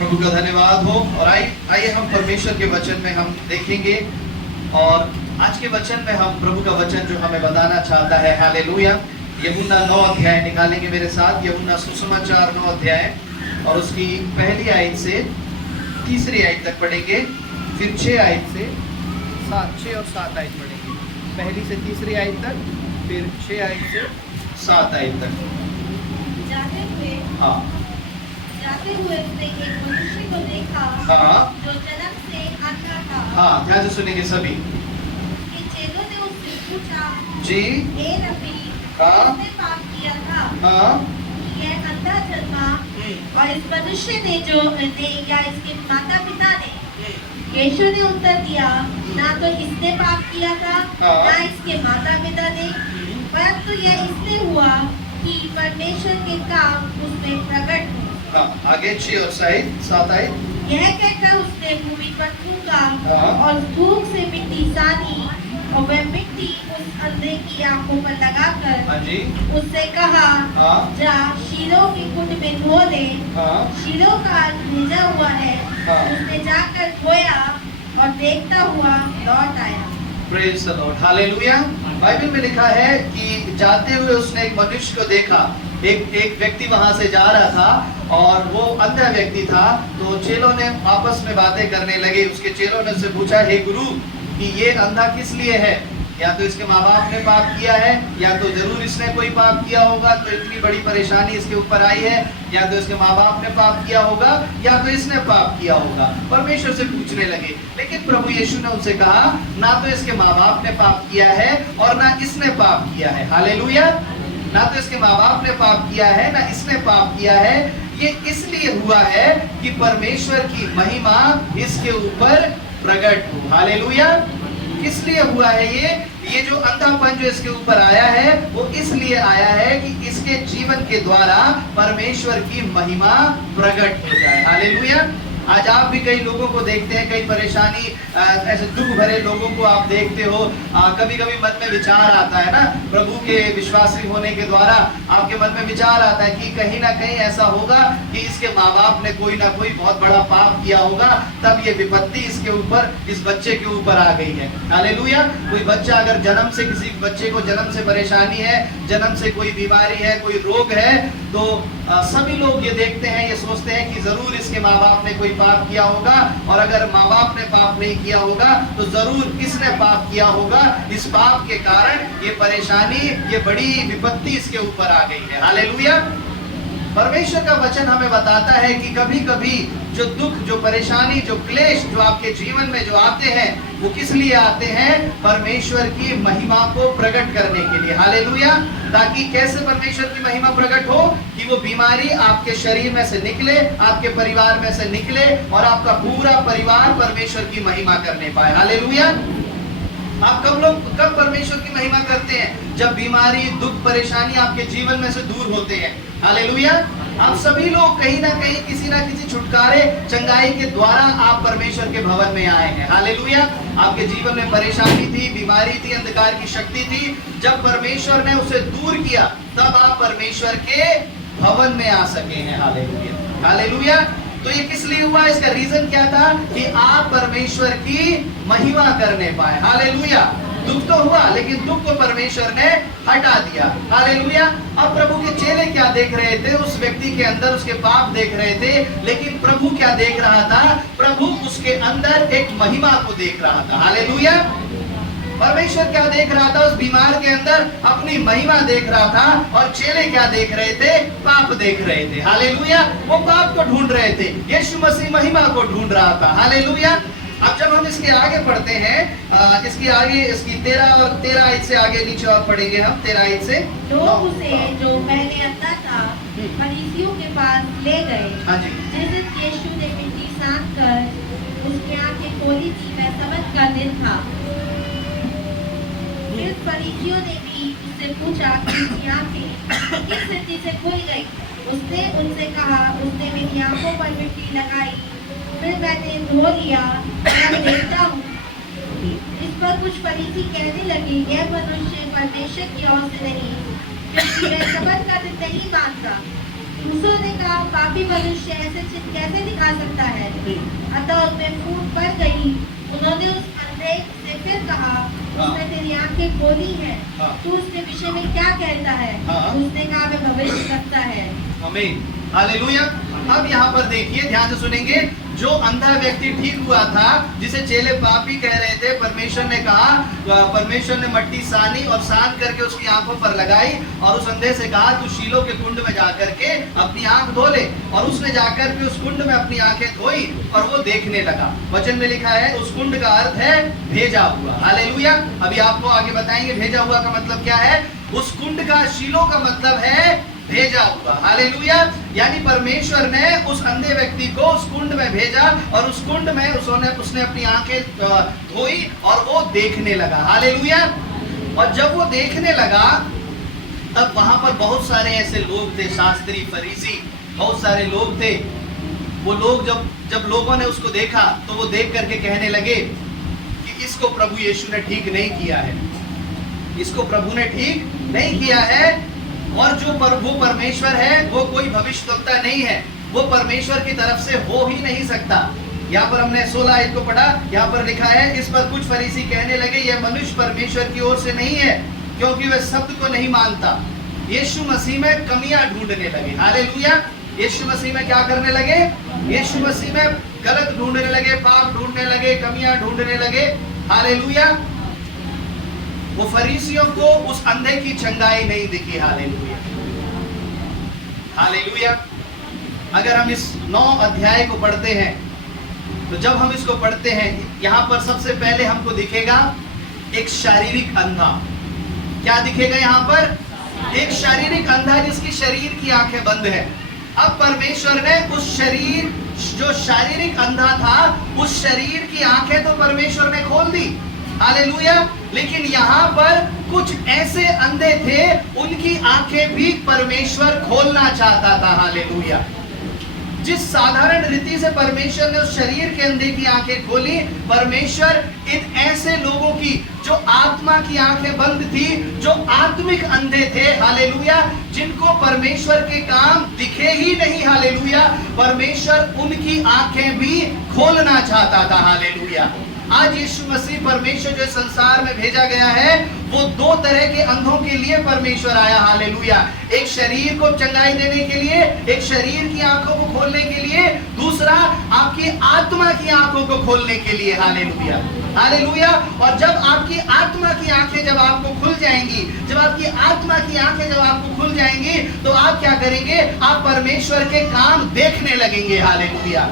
प्रभु का धन्यवाद हो। और आइए हम परमेश्वर के वचन में हम देखेंगे, और आज के वचन में हम प्रभु का वचन जो हमें बताना चाहता है, हालेलुया, यूहन्ना 9 अध्याय निकालेंगे मेरे साथ। यूहन्ना सुसमाचार 9 अध्याय और उसकी पहली आयत से तीसरी आयत तक पढ़ेंगे, फिर 6 आयत से 6 और 7 आयत पढ़ेंगे। पहली से तीसरी आयत तक, फिर 6 आयत से 7 आयत तक। जाते हुए उसने एक मनुष्य को देखा, जो जन्म से अंधा था। ध्यान से सुनेंगे सभी। उसके चेलों ने उससे पूछा, जी, हे नबी, किसने पाप किया था कि यह अंधा जन्मा, और इस मनुष्य ने या इसके माता पिता ने? यीशु ने उत्तर दिया, ना तो इसने पाप किया था, ना इसके माता पिता ने, परंतु यह इसलिए हुआ कि परमेश्वर के काम उसमें प्रकट हो। आगे 6 और 7 आयत। यह कहकर उसने भूमि पर थूका और धूप से मिट्टी सानी, और वह मिट्टी उस अंधे की आंखों पर लगाकर उससे कहा, जा शीलो की कुंड में धो ले। शीलो का अर्थ भेजा हुआ है। उसने जाकर धोया और देखता हुआ लौट आया। Praise the Lord, hallelujah. Bible में लिखा है कि जाते हुए उसने एक मनुष्य को देखा। एक व्यक्ति वहां से जा रहा था और वो अंधा व्यक्ति था। तो चेलों ने आपस में बातें करने लगे। उसके चेलों ने उससे पूछा, हे गुरु, कि ये अंधा किस लिए है? या तो इसके माँ बाप ने पाप किया है, या तो जरूर इसने कोई पाप किया होगा, तो इतनी बड़ी परेशानी इसके ऊपर आई है, या तो इसके माँ बाप ने पाप किया होगा, या तो इसने पाप किया होगा। परमेश्वर से पूछने लगे। लेकिन प्रभु यीशु ने उनसे कहा, ना तो इसके माँ बाप ने पाप किया है और ना इसने पाप किया है। हालेलुया। ना तो इसके माँ बाप ने पाप किया है, ना इसने पाप किया है। ये इसलिए हुआ है कि परमेश्वर की महिमा इसके ऊपर प्रकट हो। हालेलुया। इसलिए हुआ है ये जो अंधापन जो इसके ऊपर आया है, वो इसलिए आया है कि इसके जीवन के द्वारा परमेश्वर की महिमा प्रकट हो जाए। हालेलुया। आज आप भी कई लोगों को देखते हैं, कई परेशानी, ऐसे दुख भरे लोगों को आप देखते हो। कभी कभी मन में विचार आता है ना, प्रभु के विश्वासी होने के द्वारा आपके मन में विचार आता है कि कहीं ना कहीं ऐसा होगा कि इसके माँ बाप ने कोई ना कोई बहुत बड़ा पाप किया होगा, तब ये विपत्ति इसके ऊपर, इस बच्चे के ऊपर आ गई है। हालेलुया। कोई बच्चा अगर जन्म से, किसी बच्चे को जन्म से परेशानी है, जन्म से कोई बीमारी है, कोई रोग है, तो सभी लोग ये देखते हैं, ये सोचते हैं कि जरूर इसके माँ बाप ने कोई पाप किया होगा, और अगर माँ बाप ने पाप नहीं किया होगा तो जरूर किसने पाप किया होगा। इस पाप के कारण ये परेशानी, ये बड़ी विपत्ति इसके ऊपर आ गई है। हालेलुया। परमेश्वर का वचन हमें बताता है कि कभी कभी जो दुख, जो परेशानी, जो क्लेश जो आपके जीवन में जो आते हैं, वो किस लिए आते हैं? परमेश्वर की महिमा को प्रकट करने के लिए। हालेलुया। ताकि कैसे परमेश्वर की महिमा प्रकट हो? कि वो बीमारी आपके शरीर में से निकले, आपके परिवार में से निकले, और आपका पूरा परिवार परमेश्वर की महिमा करने पाए। हालेलुया। आप कब परमेश्वर की महिमा करते हैं? जब बीमारी, दुख, परेशानी आपके जीवन में से दूर होते हैं। हालेलुया। आप सभी लोग कहीं ना कहीं, किसी ना किसी छुटकारे, चंगाई के द्वारा आप परमेश्वर के भवन में आए हैं। हालेलुया। आपके जीवन में परेशानी थी, बीमारी थी, अंधकार की शक्ति थी, जब परमेश्वर ने उसे दूर किया, तब आप परमेश्वर के भवन में आ सके हैं। हालेलुया। हालेलुया। तो ये किस लिए हुआ? इसका रीजन क्या था? कि आप परमेश्वर की महिमा करने पाए। हालेलुया। दुख तो हुआ, लेकिन दुख को परमेश्वर ने हटा दिया। हालेलुया। अब प्रभु के चेले क्या देख रहे थे? उस व्यक्ति के अंदर उसके पाप देख रहे थे, लेकिन प्रभु क्या देख रहा था? प्रभु उसके अंदर एक महिमा को देख रहा था। हालेलुया। परमेश्वर क्या देख रहा था? उस बीमार के अंदर अपनी महिमा देख रहा था। और चेले क्या देख रहे थे? पाप देख रहे थे। हालेलुया। वो पाप को ढूंढ रहे थे, यीशु मसीह महिमा को ढूंढ रहा था। हालेलुया। अब जब हम इसके आगे पढ़ते हैं, इसकी आगे, इसकी 13 आयत से आगे नीचे और पढ़ेंगे हम। 13 आयत से, लोग उसे, जो पहले अंधा था, फरीसियों के पास ले गए। जिस दिन यीशु ने मिट्टी सान कर उसकी आंखें खोली थी, वह सबत का दिन था। फिर फरीसियों ने भी उससे पूछा कि उसकी आंखें किस रीति से खुल गई। उसने उनसे कहा, उसने मेरी आंखों पर मिट्टी लगाई, फिर मैंने धो लिया, मैं देखता हूँ। इस पर कुछ फरीसी कहने लगे, यह मनुष्य परमेश्वर की ओर से नहीं, क्योंकि वह सबत का दिन नहीं मानता। दूसरों ने कहा पापी मनुष्य ऐसे चिन्ह कैसे दिखा सकता है। अतः उनमें फूट पड़ गई। उन्होंने उस अंधे से फिर कहा, उसने तेरी आंखें खोली हैं, तू उसके विषय में क्या कहता है? उसने कहा, वह भविष्यवक्ता है। आमीन, हालेलुया। अब यहाँ पर देखिए, ध्यान से सुनेंगे। जो अंधा व्यक्ति ठीक हुआ था, जिसे चेले पापी कह रहे थे, परमेश्वर ने कहा, परमेश्वर ने मट्टी सानी और सान करके उसकी आंखों पर लगाई और उस अंधे से कहा, तू शीलो के कुंड में जाकर के अपनी आंख धो ले। और उसने जाकर के उस कुंड में अपनी आंखें धोई और वो देखने लगा। वचन में लिखा है, उस कुंड का अर्थ है भेजा हुआ। हालेलुया। अभी आपको आगे बताएंगे भेजा हुआ का मतलब क्या है। उस कुंड का, शीलो का मतलब है भेजा हुआ। हालेलुया। यानी परमेश्वर ने उस अंधे व्यक्ति को उस कुंड में भेजा और उस कुंड में उसने अपनी आंखें धोई और वो देखने लगा। हालेलुया। और जब वो देखने लगा तब वहां पर बहुत सारे ऐसे लोग थे, शास्त्री, फरीसी, बहुत सारे लोग थे। वो लोग जब लोगों ने उसको देखा तो वो देख करके कहने लगे कि इसको प्रभु यीशु ने ठीक नहीं किया है, इसको प्रभु ने ठीक नहीं किया है। और जो वो परमेश्वर है वो कोई भविष्यवक्ता नहीं है, वो परमेश्वर की तरफ से हो ही नहीं सकता। यहाँ पर हमने 16 आयत को पढ़ा, यहाँ पर लिखा है, इस पर कुछ फरीसी कहने लगे, यह मनुष्य परमेश्वर की ओर से नहीं है, क्योंकि वह शब्द को नहीं मानता। यीशु मसीह में कमियां ढूंढने लगे। हालेलुया। यीशु मसीह में क्या करने लगे? यीशु मसीह में गलत ढूंढने लगे, पाप ढूंढने लगे, कमियां ढूंढने लगे। हालेलुया। वो फरीसियों को उस अंधे की चंगाई नहीं दिखी। Hallelujah, hallelujah. अगर हम इस 9 अध्याय को पढ़ते हैं तो जब हम इसको पढ़ते हैं, यहाँ पर सबसे पहले हमको दिखेगा एक शारीरिक अंधा। क्या दिखेगा यहाँ पर? एक शारीरिक अंधा जिसकी शरीर की आंखें बंद है। अब परमेश्वर ने उस शरीर, जो शारीरिक अंधा था, उस शरीर की आंखें तो परमेश्वर ने खोल दी। हालेलुया। लेकिन यहाँ पर कुछ ऐसे अंधे थे, उनकी आंखें भी परमेश्वर खोलना चाहता था। हालेलुया। जिस साधारण रीति से परमेश्वर ने उस शरीर के अंधे की आंखें खोली, परमेश्वर इन ऐसे लोगों की जो आत्मा की आंखें बंद थी, जो आत्मिक अंधे थे, हालेलुया, जिनको परमेश्वर के काम दिखे ही नहीं, हालेलुया, परमेश्वर उनकी आंखें भी खोलना चाहता था। हालेलुया। आज यीशु मसीह परमेश्वर जो संसार में भेजा गया है, वो 2 तरह के अंधों के लिए परमेश्वर आया। हालेलुया। एक शरीर को चंगाई देने के लिए, एक शरीर की आंखों को खोलने के लिए, दूसरा आपकी आत्मा की आंखों को खोलने के लिए। Hallelujah, hallelujah. और जब आपकी आत्मा की आंखें जब आपको खुल जाएंगी, जब आपकी आत्मा की आंखें जब आपको खुल जाएंगी, तो आप क्या करेंगे? आप परमेश्वर के काम देखने लगेंगे। हालेलुया।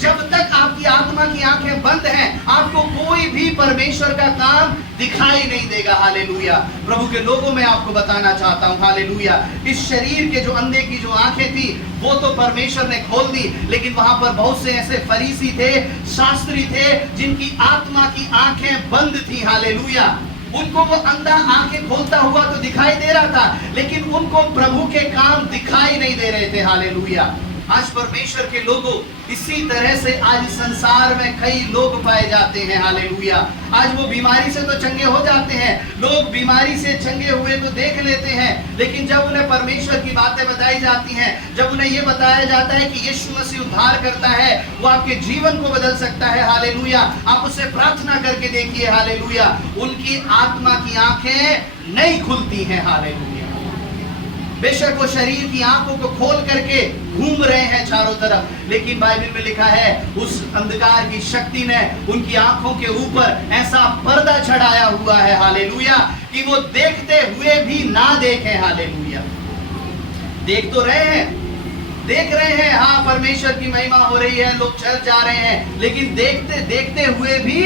जब तक आपकी आत्मा की आंखें बंद हैं, आपको कोई भी परमेश्वर का काम दिखाई नहीं देगा। हालेलुया। प्रभु के लोगों में आपको बताना चाहता हूं, हालेलुया, इस शरीर के जो अंधे की जो आंखें थी, वो तो परमेश्वर ने खोल दी, लेकिन वहां पर बहुत से ऐसे फरीसी थे, शास्त्री थे, जिनकी आत्मा की आंखें बंद थी। हालेलुया। उनको वो अंधा आंखें खोलता हुआ तो दिखाई दे रहा था, लेकिन उनको प्रभु के काम दिखाई नहीं दे रहे थे। हालेलुया। आज परमेश्वर के लोगों, इसी तरह से आज संसार में कई लोग पाए जाते हैं। हालेलुया। आज वो बीमारी से तो चंगे हो जाते हैं, लोग बीमारी से चंगे हुए तो देख लेते हैं, लेकिन जब उन्हें परमेश्वर की बातें बताई जाती हैं, जब उन्हें ये बताया जाता है कि यीशु मसीह उद्धार करता है, वो आपके जीवन को बदल सकता है, हालेलुया, आप उससे प्रार्थना करके देखिए, हालेलुया, उनकी आत्मा की आंखें नहीं खुलती हैं। हालेलुया। बेशक वो शरीर की आंखों को खोल करके घूम रहे हैं चारों तरफ, लेकिन बाइबल में लिखा है उस अंधकार की शक्ति ने उनकी आंखों के ऊपर ऐसा पर्दा चढ़ाया हुआ है, हालेलुया, कि वो देखते हुए भी ना देखें। हालेलुया। देख तो रहे हैं, देख रहे हैं, हाँ, परमेश्वर की महिमा हो रही है, लोग चल जा रहे हैं, लेकिन देखते देखते हुए भी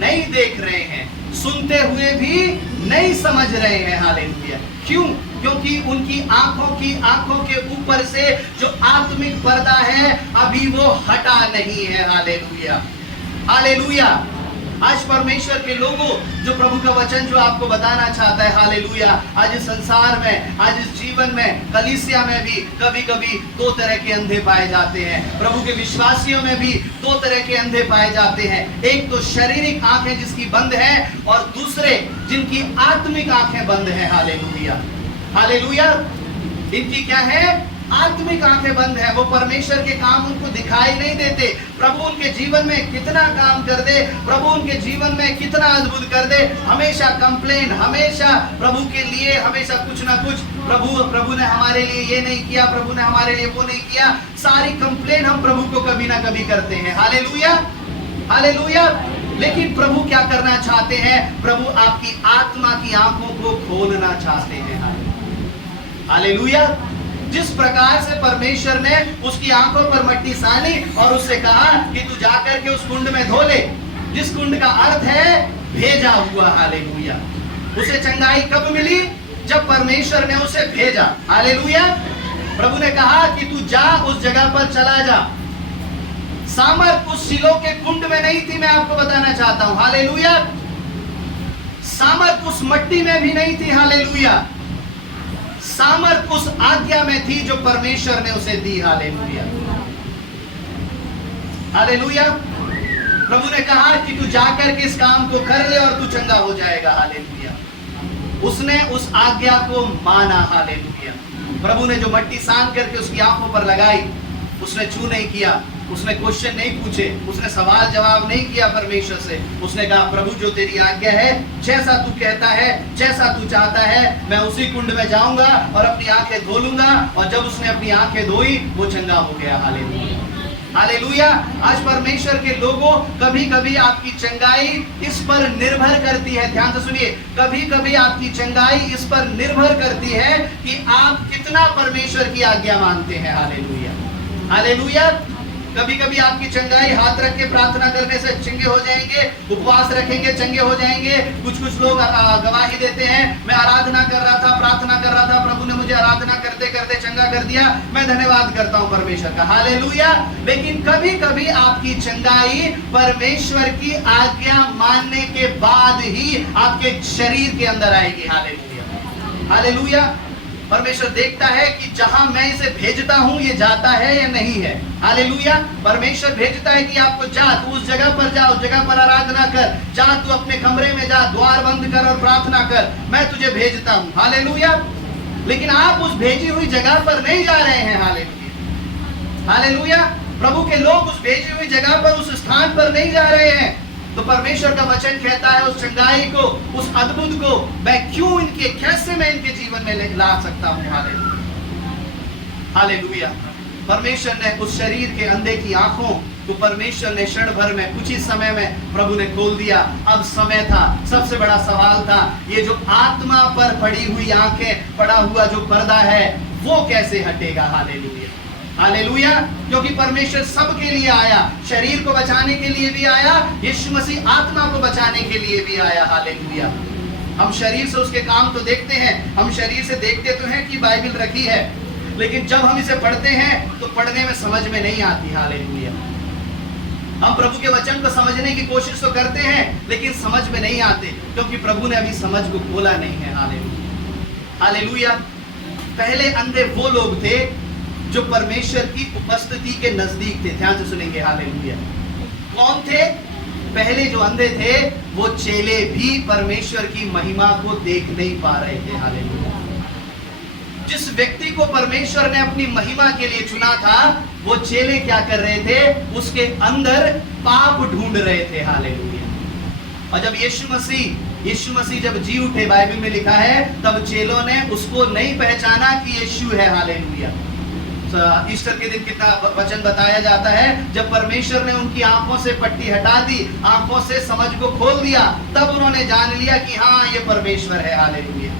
नहीं देख रहे हैं, सुनते हुए भी नहीं समझ रहे हैं। हालेलुया। क्यों? क्योंकि उनकी आंखों के ऊपर से जो आत्मिक पर्दा है, अभी वो हटा नहीं है। Hallelujah, hallelujah. आज परमेश्वर के लोगों, जो प्रभु का वचन जो आपको बताना चाहता है, हालेलुया, आज इस संसार में, आज इस जीवन में, कलीसिया में भी कभी कभी 2 तरह के अंधे पाए जाते हैं। प्रभु के विश्वासियों में भी 2 तरह के अंधे पाए जाते हैं। एक तो शारीरिक आंखें जिसकी बंद है, और दूसरे जिनकी आत्मिक आंखें बंद हैं। Hallelujah, hallelujah. इनकी क्या है? आत्मिक आंखें बंद है, वो परमेश्वर के काम उनको दिखाई नहीं देते। प्रभु उनके जीवन में कितना काम कर दे, प्रभु उनके जीवन में कितना अद्भुत कर दे, हमेशा कंप्लेन, हमेशा प्रभु के लिए हमेशा कुछ ना कुछ, प्रभु ने हमारे लिए ये नहीं किया, प्रभु ने हमारे लिए वो नहीं किया, सारी कंप्लेन हम प्रभु को कभी ना कभी करते हैं। Hallelujah, hallelujah. लेकिन प्रभु क्या करना चाहते हैं? प्रभु आपकी आत्मा की आंखों को खोलना चाहते हैं। हालेलुया। जिस प्रकार से परमेश्वर ने उसकी आंखों पर मट्टी सानी और उससे कहा कि तू जाकर के उस कुंड में धो ले, जिस कुंड का अर्थ है भेजा हुआ। हालेलुया। उसे चंगाई कब मिली? जब परमेश्वर ने उसे भेजा। हालेलुया। प्रभु ने कहा कि तू जा, उस जगह पर चला जा। सामर्थ उस शिलो के कुंड में नहीं थी, मैं आपको बताना चाहता हूं। हालेलुया। सामर्थ उस मट्टी में भी नहीं थी। हालेलुया। सामर्थ उस आज्ञा में थी जो परमेश्वर ने उसे दी। Hallelujah, hallelujah. प्रभु ने कहा कि तू जाकर के इस काम को कर ले और तू चंगा हो जाएगा। हालेलुया। उसने उस आज्ञा को माना। हालेलुया। प्रभु ने जो मट्टी सान करके उसकी आंखों पर लगाई, उसने छू नहीं किया, उसने क्वेश्चन नहीं पूछे, उसने सवाल जवाब नहीं किया परमेश्वर से। उसने कहा प्रभु जो तेरी आज्ञा है, जैसा तू कहता है, जैसा तू चाहता है, मैं उसी कुंड में जाऊंगा और अपनी आंखें धो लूंगा। और जब उसने अपनी आंखें धोई, वो चंगा हो गया। Hallelujah, hallelujah. आज परमेश्वर के लोगों, कभी कभी आपकी चंगाई इस पर निर्भर करती है, ध्यान से सुनिए, कभी कभी आपकी चंगाई इस पर निर्भर करती है कि आप कितना परमेश्वर की आज्ञा मानते हैं। Hallelujah, hallelujah. कभी कभी आपकी चंगाई हाथ रख के प्रार्थना करने से चंगे हो जाएंगे, उपवास रखेंगे चंगे हो जाएंगे। कुछ लोग गवाही देते हैं, मैं आराधना कर रहा था, प्रार्थना कर रहा था, प्रभु ने मुझे आराधना करते करते चंगा कर दिया, मैं धन्यवाद करता हूं परमेश्वर का। हालेलुया। लेकिन कभी कभी आपकी चंगाई परमेश्वर की आज्ञा मानने के बाद ही आपके शरीर के अंदर आएगी। Hallelujah, hallelujah. परमेश्वर देखता है कि जहां मैं इसे भेजता हूं ये जाता है या नहीं है। हालेलुया। परमेश्वर भेजता है कि आपको जा, तू उस जगह पर जा, उस जगह पर आराधना कर, जा तू अपने कमरे में जा, द्वार बंद कर और प्रार्थना कर, मैं तुझे भेजता हूं। हालेलुया। लेकिन आप उस भेजी हुई जगह पर नहीं जा रहे हैं। Hallelujah, hallelujah. प्रभु के लोग उस भेजी हुई जगह पर, उस स्थान पर नहीं जा रहे हैं। तो परमेश्वर का वचन कहता है उस चंगाई को, उस अद्भुत को मैं क्यों कैसे मैं इनके जीवन में ला सकता हूं। Hallelujah, hallelujah. परमेश्वर ने उस शरीर के अंधे की आंखों को परमेश्वर ने क्षण भर में, कुछ ही समय में प्रभु ने खोल दिया। अब समय था, सबसे बड़ा सवाल था, ये जो आत्मा पर पड़ी हुई आंखें, पड़ा हुआ जो पर्दा है, वो कैसे हटेगा। Hallelujah, hallelujah. क्योंकि परमेश्वर सबके लिए आया, शरीर को बचाने के लिए भी आया, यीशु मसीह आत्मा को बचाने के लिए भी आया। हालेलुया। हम शरीर से उसके काम तो देखते हैं, हम शरीर से देखते तो हैं कि बाइबल रखी है, लेकिन जब हम इसे पढ़ते हैं तो पढ़ने में समझ में नहीं आती। हालेलुया। हम प्रभु के वचन को समझने की कोशिश तो करते हैं, लेकिन समझ में नहीं आते, क्योंकि प्रभु ने अभी समझ को खोला नहीं है। Hallelujah, hallelujah. पहले अंधे वो लोग थे जो परमेश्वर की उपस्थिति के नजदीक थे। ध्यान से सुनेंगे। हालेलुया। कौन थे? पहले जो अंधे थे वो चेले भी परमेश्वर की महिमा को देख नहीं पा रहे थे। हालेलुया। जिस व्यक्ति को परमेश्वर ने अपनी महिमा के लिए चुना था, वो चेले क्या कर रहे थे? उसके अंदर पाप ढूंढ रहे थे। हालेलुया। और जब यीशु मसीह जब जी उठे, बाइबल में लिखा है, तब चेलों ने उसको नहीं पहचाना कि यीशु है। हालेलुया। ईस्टर के दिन कितना वचन बताया जाता है, जब परमेश्वर ने उनकी आंखों से पट्टी हटा दी, आंखों से समझ को खोल दिया, तब उन्होंने जान लिया कि हाँ ये परमेश्वर है। हालेलुया।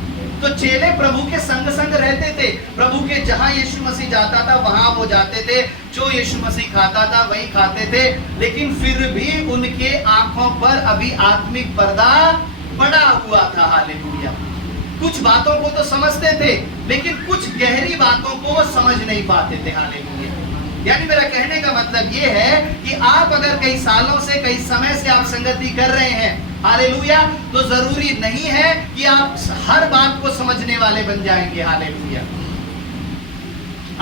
तो चेले प्रभु के संग संग रहते थे, प्रभु के जहां यीशु मसीह जाता था वहां वो जाते थे, जो यीशु मसीह खाता था वही खाते थे, लेकिन फिर भी उनके आंखों पर अभी आत्मिक पर्दा पड़ा हुआ था। हालेलुया। कुछ बातों को तो समझते थे, लेकिन कुछ गहरी बातों को वो समझ नहीं पाते थे। हालेलुया। यानी मेरा कहने का मतलब ये है कि आप अगर कई सालों से, कई समय से आप संगति कर रहे हैं, हालेलुया, तो जरूरी नहीं है कि आप हर बात को समझने वाले बन जाएंगे। हालेलुया।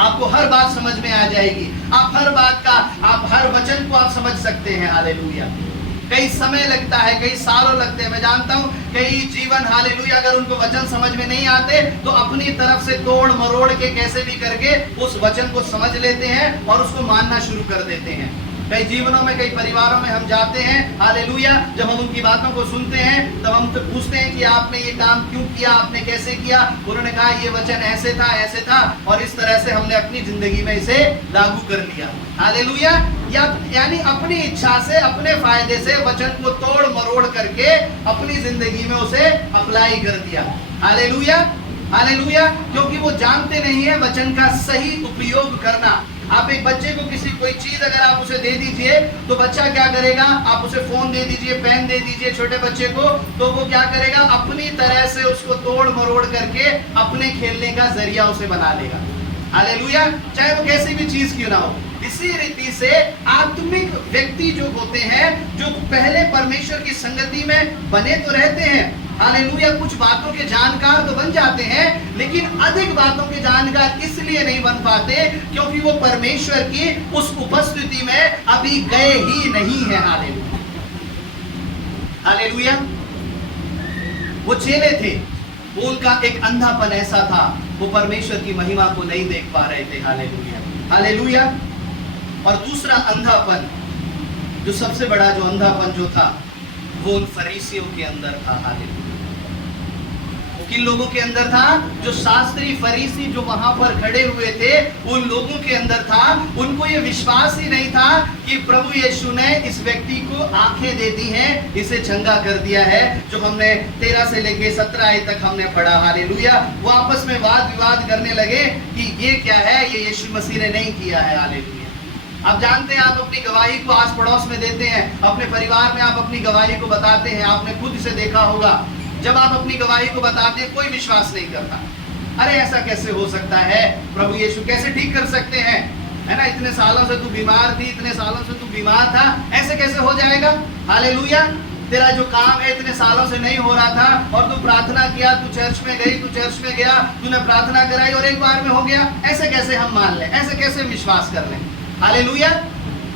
आपको हर बात समझ में आ जाएगी, आप हर बात का, आप हर वचन को आप समझ सकते हैं। हालेलुया। कई समय लगता है, कई सालों लगते हैं। मैं जानता हूँ कई जीवन हालेलुया अगर उनको वचन समझ में नहीं आते तो अपनी तरफ से तोड़ मरोड़ के कैसे भी करके उस वचन को समझ लेते हैं और उसको मानना शुरू कर देते हैं। कई जीवनों में, कई परिवारों में हम जाते हैं हालेलुया, जब हम उनकी बातों को सुनते हैं तब हम तो पूछते हैं कि आपने ये काम क्यों किया, आपने कैसे किया। उन्होंने कहा ये वचन ऐसे था और इस तरह से हमने अपनी जिंदगी में इसे लागू कर लिया। हालेलुया, यानी अपनी इच्छा से, अपने फायदे से वचन को तोड़ मरोड़ करके अपनी जिंदगी में उसे अप्लाई कर दिया। हालेलुया, हालेलुया, क्योंकि वो जानते नहीं है वचन का सही उपयोग करना। आप एक बच्चे को किसी कोई चीज अगर आप उसे दे दीजिए तो बच्चा क्या करेगा, आप उसे फोन दे दीजिए, पेन दे दीजिए छोटे बच्चे को, तो वो क्या करेगा, अपनी तरह से उसको तोड़ मरोड़ करके अपने खेलने का जरिया उसे बना लेगा। हालेलुया, चाहे वो कैसी भी चीज क्यों ना हो। इसी रीति से आत्मिक व्यक्ति जो होते हैं, जो पहले परमेश्वर की संगति में बने तो रहते हैं, हालेलुया, कुछ बातों के जानकार तो बन जाते हैं, लेकिन अधिक बातों के जानकार इसलिए नहीं बन पाते क्योंकि वो परमेश्वर की उस उपस्थिति में अभी गए ही नहीं है। हालेलुया, हालेलुया, वो चेले थे, वो उनका एक अंधापन ऐसा था, वो परमेश्वर की महिमा को नहीं देख पा रहे थे। Hallelujah, hallelujah. और दूसरा अंधापन, जो सबसे बड़ा जो अंधापन जो था वो उन फरीसियों के अंदर था। हालेलुया, किन लोगों के अंदर था? जो शास्त्री फरीसी जो वहां पर खड़े हुए थे उन लोगों के अंदर था। उनको ये विश्वास ही नहीं था कि प्रभु यीशु ने इस व्यक्ति को आंखें दे दी हैं, इसे चंगा कर दिया है, जो हमने 13 से लेके 17 आयत तक हमने पढ़ा। हालेलुया, वो आपस में वाद विवाद करने लगे कि ये क्या है, ये यीशु मसीह ने नहीं किया है। हालेलुया, आप जानते हैं, आप अपनी गवाही को आस पड़ोस में देते हैं, अपने परिवार में आप अपनी गवाही को बताते हैं। आपने खुद इसे देखा होगा, जब आप अपनी गवाही को बताते हैं कोई विश्वास नहीं करता। अरे ऐसा कैसे हो सकता है, प्रभु यीशु कैसे ठीक कर सकते हैं, है ना, इतने सालों से तू बीमार थी, इतने सालों से तू बीमार था, ऐसे कैसे हो जाएगा। हालेलुया, तेरा जो काम है इतने सालों से नहीं हो रहा था और तू प्रार्थना किया, तू चर्च में गई, तू चर्च में गया, तूने प्रार्थना कराई और एक बार में हो गया, ऐसे कैसे हम मान लें, ऐसे कैसे विश्वास कर लें। हालेलुया,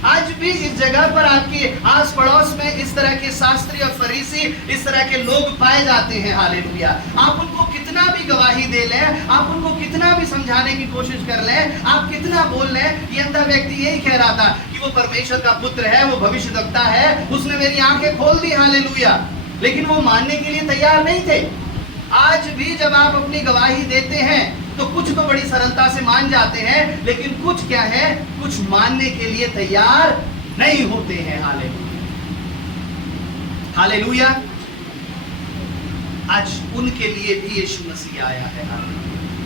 आज भी इस जगह पर आपके आस पड़ोस में इस तरह के शास्त्री और फरीसी, इस तरह के लोग पाए जाते हैं। हालेलुया, आप उनको कितना भी गवाही दे लें, आप उनको कितना भी समझाने की कोशिश कर लें, आप कितना बोल लें, ये अंधा व्यक्ति यही कह रहा था कि वो परमेश्वर का पुत्र है, वो भविष्यद्वक्ता है, उसने मेरी आंखें खोल दी। हालेलुया, लेकिन वो मानने के लिए तैयार नहीं थे। आज भी जब आप अपनी गवाही देते हैं तो कुछ तो बड़ी सरलता से मान जाते हैं, लेकिन कुछ क्या है, कुछ मानने के लिए तैयार नहीं होते हैं। हालेलुया, हालेलुया, आज उनके लिए भी यीशु मसीह आया है।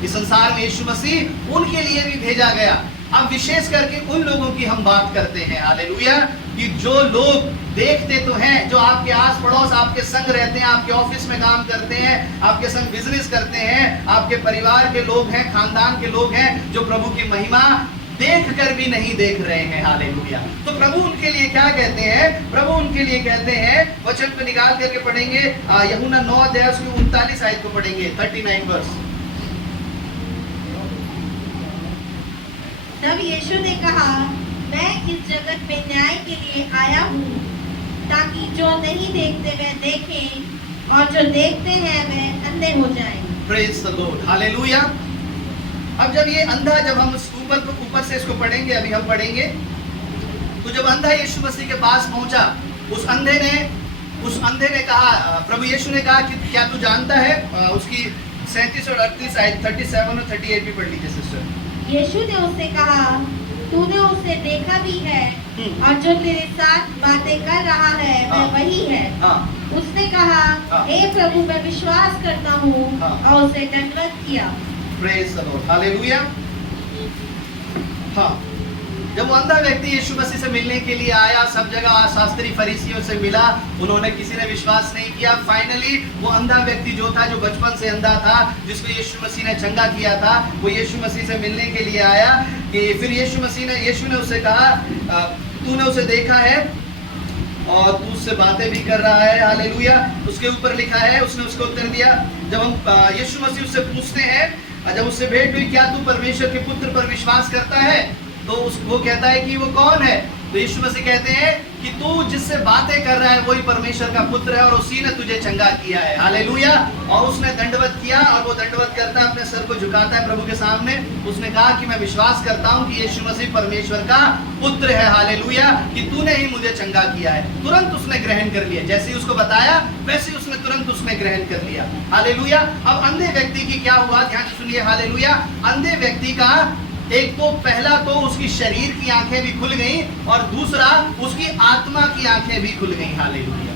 इस संसार में यीशु मसीह उनके लिए भी भेजा गया। अब विशेष करके उन लोगों की हम बात करते हैं। हालेलुया, कि जो लोग देखते तो हैं, जो आपके आस पड़ोस आपके संग रहते हैं, आपके ऑफिस में काम करते हैं, आपके संग बिजनेस करते हैं, आपके परिवार के लोग हैं, खानदान के लोग हैं, जो प्रभु की महिमा देख कर भी नहीं देख रहे हैं। हालेलुया, तो प्रभु उनके लिए क्या कहते हैं? प्रभु उनके लिए कहते हैं, वचन को निकाल करके पढ़ेंगे, यूहन्ना 9 अध्याय 39 आयत को पढ़ेंगे, 39 वर्ष। तब यीशु ने कहा, मैं इस जगत में न्याय के लिए आया हूँ, ताकि जो नहीं देखते वे देखें और जो देखते हैं वे अंधे हो जाएं। Praise the Lord, hallelujah. अब जब ये अंधा, जब हम ऊपर से इसको पढ़ेंगे, अभी हम पढ़ेंगे, तो जब अंधा यीशु मसीह के पास पहुंचा, उस अंधे ने कहा, प्रभु यीशु ने कहा कि क्या तू जानता है, उसकी 37 और 38 आयत 37 और 38 भी पढ़ लीजिए सिस्टर। यीशु ने उससे कहा, तूने उसे देखा भी है और जो तेरे साथ बातें कर रहा है वह वही है। उसने कहा, हे प्रभु, मैं विश्वास करता हूँ, और उसे दंडवत किया। Praise the Lord, hallelujah. हाँ, जब वो अंधा व्यक्ति यीशु मसीह से मिलने के लिए आया, सब जगह शास्त्री फरीसियों से मिला, उन्होंने किसी ने विश्वास नहीं किया। फाइनली वो अंधा व्यक्ति जो था, जो बचपन से अंधा था, जिसको यीशु मसीह ने चंगा किया था, वो यीशु मसीह से मिलने के लिए आया। कि फिर यीशु ने उससे कहा, तूने उसे देखा है और तू उससे बातें भी कर रहा है। हालेलुया, उसके ऊपर लिखा है, उसने उसको उत्तर दिया। जब हम यीशु मसीह उससे पूछते हैं, जब उससे भेंट हुई, क्या तू परमेश्वर के पुत्र पर विश्वास करता है, तो वो कहता है कि वो कौन है, तो यीशु मसीह कहते हैं कि तू जिससे बातें कर रहा है वही परमेश्वर का पुत्र है और उसी ने तुझे चंगा किया है। हालेलुया। और उसने दंडवत किया और वो दंडवत करता है, अपने सर को झुकाता है प्रभु के सामने। उसने कहा कि मैं विश्वास करता हूं कि यीशु मसीह परमेश्वर का पुत्र है। हालेलुया, कि तूने ही मुझे चंगा किया है। तुरंत उसने ग्रहण कर लिया, जैसे ही उसको बताया वैसे ही उसने तुरंत उसने ग्रहण कर लिया। हालेलुया। अब अंधे व्यक्ति की क्या हुआ, ध्यान से सुनिए। हालेलुया। अंधे व्यक्ति का एक तो पहला तो उसकी शरीर की आंखें भी खुल गई और दूसरा उसकी आत्मा की आंखें भी खुल गई। हालेलुया।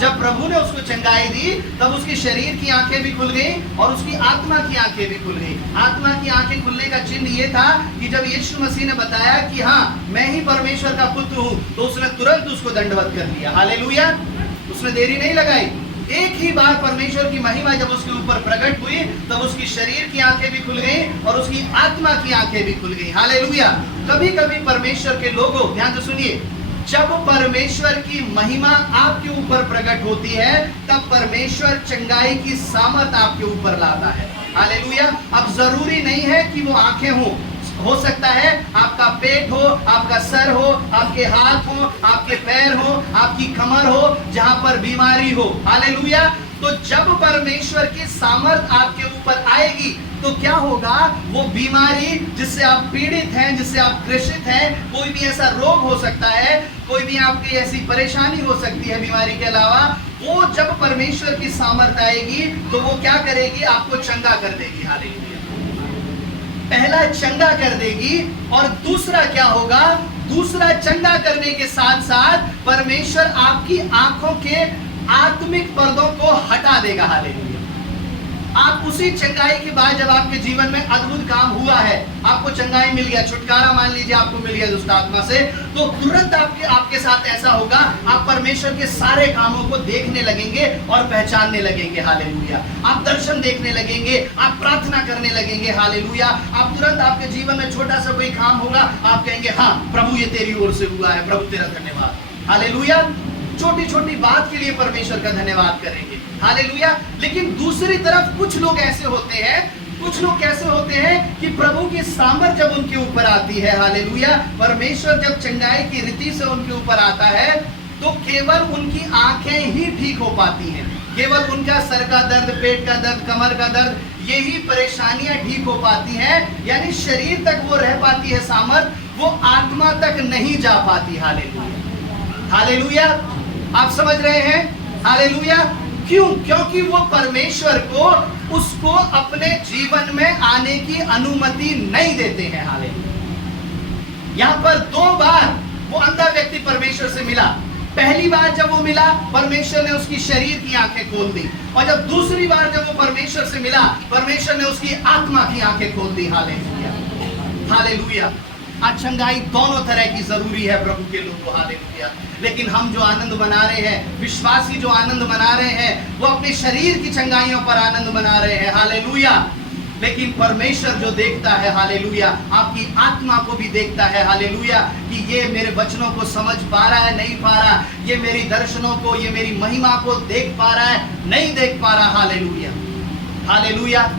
जब प्रभु ने उसको चंगाई दी तब उसकी शरीर की आंखें भी खुल गई और उसकी आत्मा की आंखें भी खुल गई। आत्मा की आंखें खुलने का चिन्ह ये था कि जब यीशु मसीह ने बताया कि हाँ मैं ही परमेश्वर का पुत्र हूं, तो उसने तुरंत उसको दंडवत कर दिया। हालेलुया। उसने देरी नहीं लगाई। एक ही बार परमेश्वर की महिमा जब उसके ऊपर प्रकट हुई तब उसकी शरीर की आंखें भी खुल गई और उसकी आत्मा की आंखें भी खुल गई। हालेलुया। कभी कभी परमेश्वर के लोगों, ध्यान से सुनिए, जब परमेश्वर की महिमा आपके ऊपर प्रकट होती है तब परमेश्वर चंगाई की सामर्थ आपके ऊपर लाता है। हालेलुया। अब जरूरी नहीं है कि वो आंखें हो सकता है आपका पेट हो, आपका सर हो, आपके हाथ हो, आपके पैर हो, आपकी कमर हो, जहां पर बीमारी हो। हालेलुया। तो जब परमेश्वर की सामर्थ आपके ऊपर आएगी तो क्या होगा, वो बीमारी जिससे आप पीड़ित हैं, जिससे आप ग्रसित हैं, कोई भी ऐसा रोग हो सकता है, कोई भी आपकी ऐसी परेशानी हो सकती है बीमारी के अलावा, वो जब परमेश्वर की सामर्थ आएगी तो वो क्या करेगी, आपको चंगा कर देगी। हालेलुया। पहला चंगा कर देगी और दूसरा क्या होगा, दूसरा चंगा करने के साथ साथ परमेश्वर आपकी आंखों के आत्मिक पर्दों को हटा देगा। हालेलुया। आप उसी चंगाई के बाद जब आपके जीवन में अद्भुत काम हुआ है, आपको चंगाई मिल गया, छुटकारा मान लीजिए आपको मिल गया दुष्ट आत्मा से, तो तुरंत आपके साथ ऐसा होगा, आप परमेश्वर के सारे कामों को देखने लगेंगे और पहचानने लगेंगे। हालेलुया। आप दर्शन देखने लगेंगे, आप प्रार्थना करने लगेंगे। हालेलुया। आप तुरंत आपके जीवन में छोटा सा कोई काम होगा, आप कहेंगे हाँ प्रभु ये तेरी ओर से हुआ है, प्रभु तेरा धन्यवाद। हालेलुया। छोटी छोटी बात के लिए परमेश्वर का धन्यवाद करेंगे। हालेलुया। लेकिन दूसरी तरफ कुछ लोग ऐसे होते हैं, कुछ लोग कैसे होते हैं कि प्रभु की सामर्थ जब उनके ऊपर आती है, हालेलुया, परमेश्वर जब चंगाई की रीति से उनके ऊपर आता है तो केवल उनकी आंखें ही ठीक हो पाती हैं, केवल उनका सर का दर्द, पेट का दर्द, कमर का दर्द, यही परेशानियां ठीक हो पाती हैं, यानी शरीर तक वो रह पाती है सामर्थ, वो आत्मा तक नहीं जा पाती। हालेलुया। हालेलुया। आप समझ रहे हैं। हालेलुया। क्यों? क्योंकि वो परमेश्वर को उसको अपने जीवन में आने की अनुमति नहीं देते हैं। हालेलुया। यहाँ पर दो बार वो अंधा व्यक्ति परमेश्वर से मिला। पहली बार जब वो मिला परमेश्वर ने उसकी शरीर की आंखें खोल दी, और जब दूसरी बार जब वो परमेश्वर से मिला परमेश्वर ने उसकी आत्मा की आंखें खोल दी। हालेलुया। हालेलुया। आज चंगाई दोनों तरह की जरूरी है प्रभु के लोगों। हालेलुया। लेकिन हम जो आनंद मना रहे हैं, विश्वासी जो आनंद मना रहे हैं, वो अपने शरीर की चंगाइयों पर आनंद मना रहे हैं। हालेलुया। लेकिन परमेश्वर जो देखता है, हालेलुया, आपकी आत्मा को भी देखता है। हालेलुया। कि ये मेरे वचनों को समझ पा रहा है, नहीं पा रहा, ये मेरी दर्शनों को, ये मेरी महिमा को देख पा रहा है, नहीं देख पा रहा। हालेलुया। हालेलुया।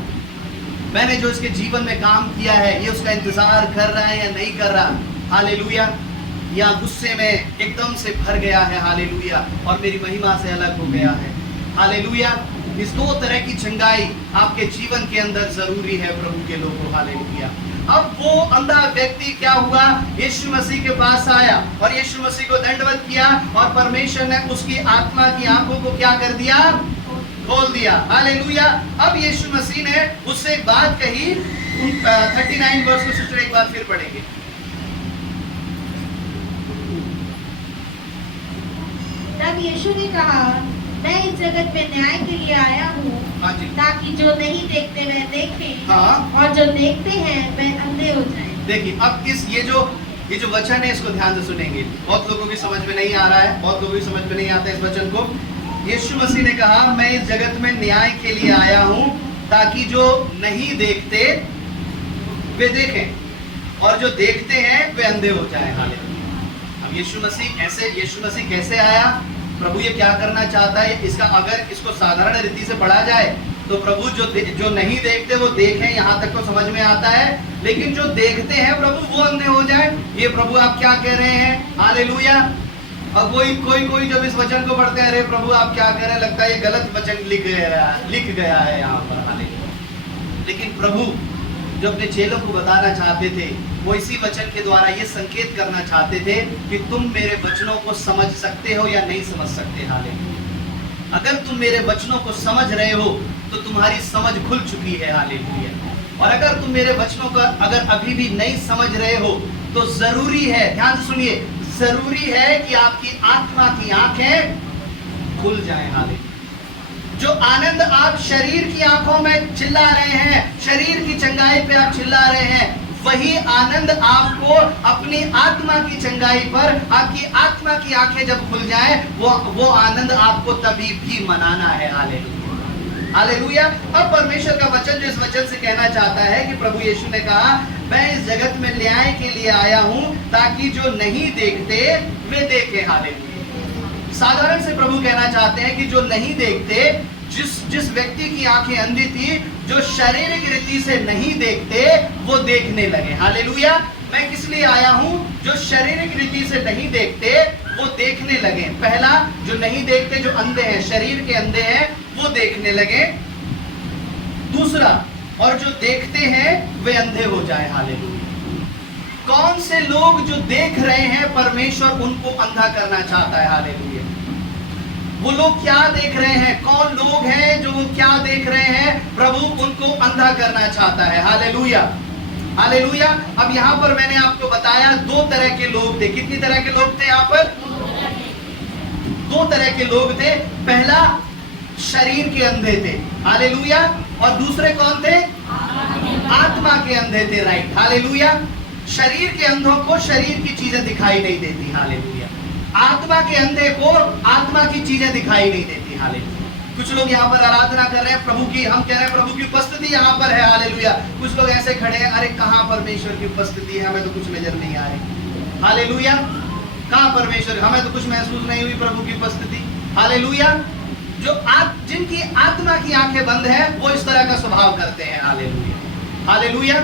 मैंने जो इसके जीवन में काम किया है ये उसका इंतजार कर रहा है या नहीं कर रहा। हालेलुया। या गुस्से में एकदम से भर गया है। हालेलुया। और मेरी महिमा से अलग हो गया है। हालेलुया। इस दो तरह की चंगाई आपके जीवन के अंदर जरूरी है प्रभु के लोगों। हालेलुया। अब वो अंधा व्यक्ति क्या हुआ, यीशु मसीह के पास आया और यीशु मसीह को दंडवत किया और परमेश्वर ने उसकी आत्मा की आंखों को क्या कर दिया, खोल दिया। हालेलुया। अब यीशु मसीह ने उससे एक बात कही। 39 वर्ष को सिस्टर एक बार फिर पढ़ेंगे। तब यीशु ने कहा, मैं इस जगत में न्याय के लिए आया हूँ, ताकि जो नहीं देखते वह देखें, हाँ, और जो देखते हैं वह अंधे हो जाएं। देखिए अब ये जो वचन है इसको ध्यान से सुनेंगे। बहुत लोगों की समझ में नहीं आ रहा है, बहुत लोगों की समझ में नहीं आता इस वचन को। यीशु मसीह ने कहा, मैं इस जगत में न्याय के लिए आया हूँ ताकि जो नहीं देखते वे देखें और जो देखते हैं वे अंधे हो जाएं। हालेलुया। अब यीशु मसीह कैसे आया, प्रभु ये क्या करना चाहता है, इसका अगर इसको साधारण रीति से पढ़ा जाए तो प्रभु जो नहीं देखते वो देखें, यहाँ तक तो समझ में आता है, लेकिन जो देखते हैं प्रभु वो अंधे हो जाए, ये प्रभु आप क्या कह रहे हैं? हालेलुया। अब कोई जब इस वचन को पढ़ते हैं, अरे प्रभु आप क्या कह रहे हैं, लगता है ये गलत वचन लिख गया है यहाँ पर। हालेलुया। लेकिन प्रभु जो अपने चेलों को बताना चाहते थे, वो इसी वचन के द्वारा ये संकेत करना चाहते थे कि तुम मेरे वचनों को समझ सकते हो या नहीं समझ सकते। हालेलुया। अगर तुम मेरे वचनों को समझ रहे हो तो तुम्हारी समझ खुल चुकी है। हालेलुया। और अगर तुम मेरे वचनों का अगर अभी भी नहीं समझ रहे हो तो जरूरी है, ध्यान से सुनिए, जरूरी है कि आपकी आत्मा की आंखें खुल जाएं। हालेलुया। जो आनंद आप शरीर की आंखों में चिल्ला रहे हैं, शरीर की चंगाई पे आप चिल्ला रहे हैं, वही आनंद आपको अपनी आत्मा की चंगाई पर, आपकी आत्मा की आंखें जब खुल जाए, वो आनंद आपको तभी भी मनाना है। हालेलुया। हालेलुया। अब परमेश्वर का वचन जो इस वचन से कहना चाहता है कि प्रभु यीशु ने कहा, मैं इस जगत में न्याय के लिए आया हूं ताकि जो नहीं देखते वे देखें। हालेलुया। साधारण से प्रभु कहना चाहते हैं कि जो नहीं देखते, जिस व्यक्ति की आंखें अंधी थी, जो शारीरिक रीति से नहीं देखते, वो देखने लगे। हालेलुया। मैं किस लिए आया हूं? जो शारीरिक रीति से नहीं देखते वो देखने लगे। पहला, जो नहीं देखते, जो अंधे हैं, शरीर के अंधे हैं, वो देखने लगे। दूसरा, और जो देखते हैं वे अंधे हो जाए। हालेलुया। कौन से लोग जो देख रहे हैं, परमेश्वर उनको अंधा करना चाहता है। हालेलुया। वो लोग क्या देख रहे हैं? कौन लोग हैं जो क्या देख रहे हैं? प्रभु उनको अंधा करना चाहता है। हालेलुया। हालेलुया। अब यहाँ पर मैंने आपको बताया दो तरह के लोग थे। कितनी तरह के लोग थे यहाँ पर? दो तरह के लोग थे। पहला, शरीर के अंधे थे। हालेलुया। और दूसरे कौन थे? आत्मा के अंधे थे। राइट। हालेलुया। शरीर के अंधों को शरीर की चीजें दिखाई नहीं देती। हालेलुया। आत्मा के अंधे को आत्मा की चीजें दिखाई नहीं देती। हालेलुया। कुछ लोग यहाँ पर आराधना कर रहे हैं प्रभु की, हम कह रहे हैं प्रभु की उपस्थिति यहाँ पर है। हालेलुया। कुछ लोग ऐसे खड़े हैं, अरे कहाँ परमेश्वर की उपस्थिति है, हमें तो कुछ नजर नहीं आ रही। हालेलुया। कहाँ परमेश्वर, हमें तो कुछ महसूस नहीं हुई प्रभु की उपस्थिति। हालेलुया। जो जिनकी आत्मा की आंखें बंद है वो इस तरह का स्वभाव करते हैं। हालेलुया। हालेलुया।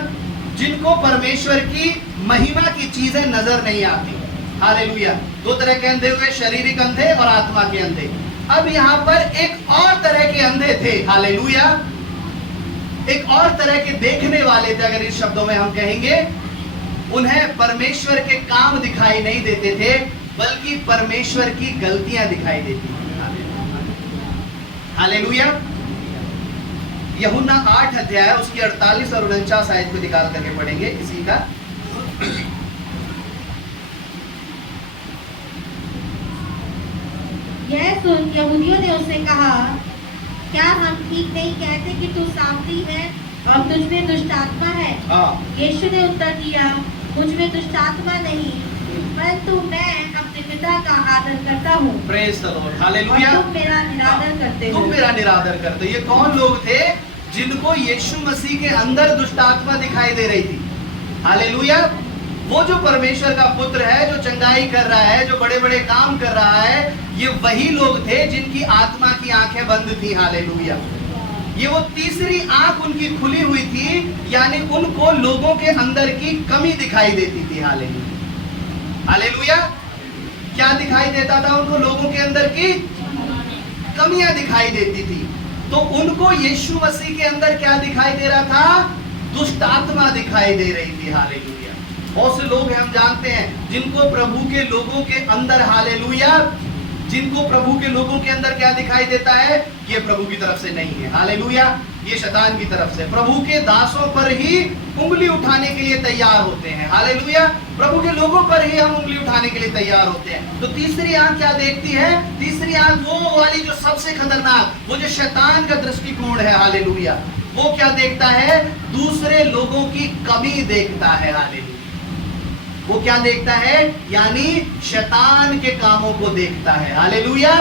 जिनको परमेश्वर की महिमा की चीजें नजर नहीं आती। हालेलुया। दो तरह के अंधे हुए, शारीरिक अंधे और आत्मा के अंधे। अब यहाँ पर एक और तरह के अंधे थे। हालेलुया। एक और तरह के देखने वाले थे, अगर इस शब्दों में हम कहेंगे। उन्हें परमेश्वर के काम दिखाई नहीं देते थे, बल्कि परमेश्वर की गलतियां दिखाई देती थी। हालेलुया। यूहन्ना 8 अध्याय उसकी 48 और 49 आयत को निकाल करके पढ़ेंगे इसी का। यह सुन यहूदियों ने उससे कहा, क्या हम ठीक नहीं कहते कि तू सामरी है और तुझ में दुष्ट आत्मा है? यीशु ने उत्तर दिया, मुझ में दुष्ट आत्मा नहीं, परंतु मैं अपने पिता का आदर करता हूँ। Praise the Lord. हालेलुया। तुम मेरा निरादर करते हो। तुम मेरा निरादर करते हो। ये कौन लोग थे? जिनको यीशु मसीह के अंदर दुष्ट आत्मा दिखाई दे रही थी। हालेलुया। वो जो परमेश्वर का पुत्र है, जो चंगाई कर रहा है, जो बड़े बड़े काम कर रहा है, ये वही लोग थे जिनकी आत्मा की आंखें बंद थी। हालेलुया। ये वो तीसरी आंख उनकी खुली हुई थी, यानी उनको लोगों के अंदर की कमी दिखाई देती थी। हालेलुया। हालेलुया। क्या दिखाई देता था उनको? लोगों के अंदर की कमियां दिखाई देती थी। तो उनको यीशु मसीह के अंदर क्या दिखाई दे रहा था? दुष्ट आत्मा दिखाई दे रही थी। हालेलुया। बहुत से लोग हैं, हम जानते हैं, जिनको प्रभु के लोगों के अंदर, हालेलुया, जिनको प्रभु के लोगों के अंदर क्या दिखाई देता है? ये प्रभु की तरफ से नहीं है। हालेलुया। ये शैतान की तरफ से। प्रभु के दासों पर ही उंगली उठाने के लिए तैयार होते हैं। हालेलुया। प्रभु के लोगों पर ही हम उंगली उठाने के लिए तैयार होते हैं। तो तीसरी आंख क्या देखती है? तीसरी आंख वो वाली जो सबसे खतरनाक, वो जो शैतान का दृष्टिकोण है। हालेलुया। वो क्या देखता है? दूसरे लोगों की कमी देखता है। हालेलुया। वो क्या देखता है? यानी शैतान के कामों को देखता है। हालेलुया।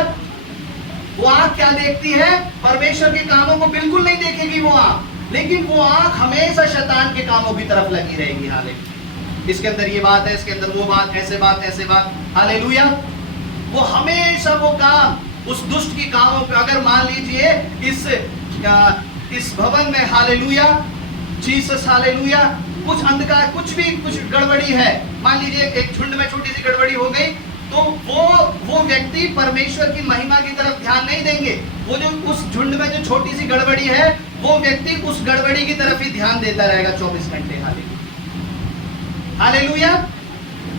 वो आंख क्या देखती है? परमेश्वर के कामों को बिल्कुल नहीं देखेगी वो आंख, लेकिन वो आंख हमेशा शैतान के कामों की तरफ लगी रहेगी। हालेलुया। इसके अंदर ये बात है, इसके अंदर वो बात, ऐसे बात, ऐसे बात। हालेलुया। वो हमेशा वो काम, उस दुष्ट की कामों पे, अगर मान लीजिए इस इस भवन में हालेलुया, जीसस हालेलुया, कुछ अंधकार, कुछ गड़बड़ी है, मान लीजिए एक झुंड में छोटी सी गड़बड़ी हो गई, तो वो व्यक्ति परमेश्वर की महिमा की तरफ ध्यान नहीं देंगे। वो जो उस झुंड में जो छोटी सी गड़बड़ी है, वो व्यक्ति उस गड़बड़ी की तरफ ही ध्यान देता रहेगा 24 घंटे। हालेलुया, हालेलुया,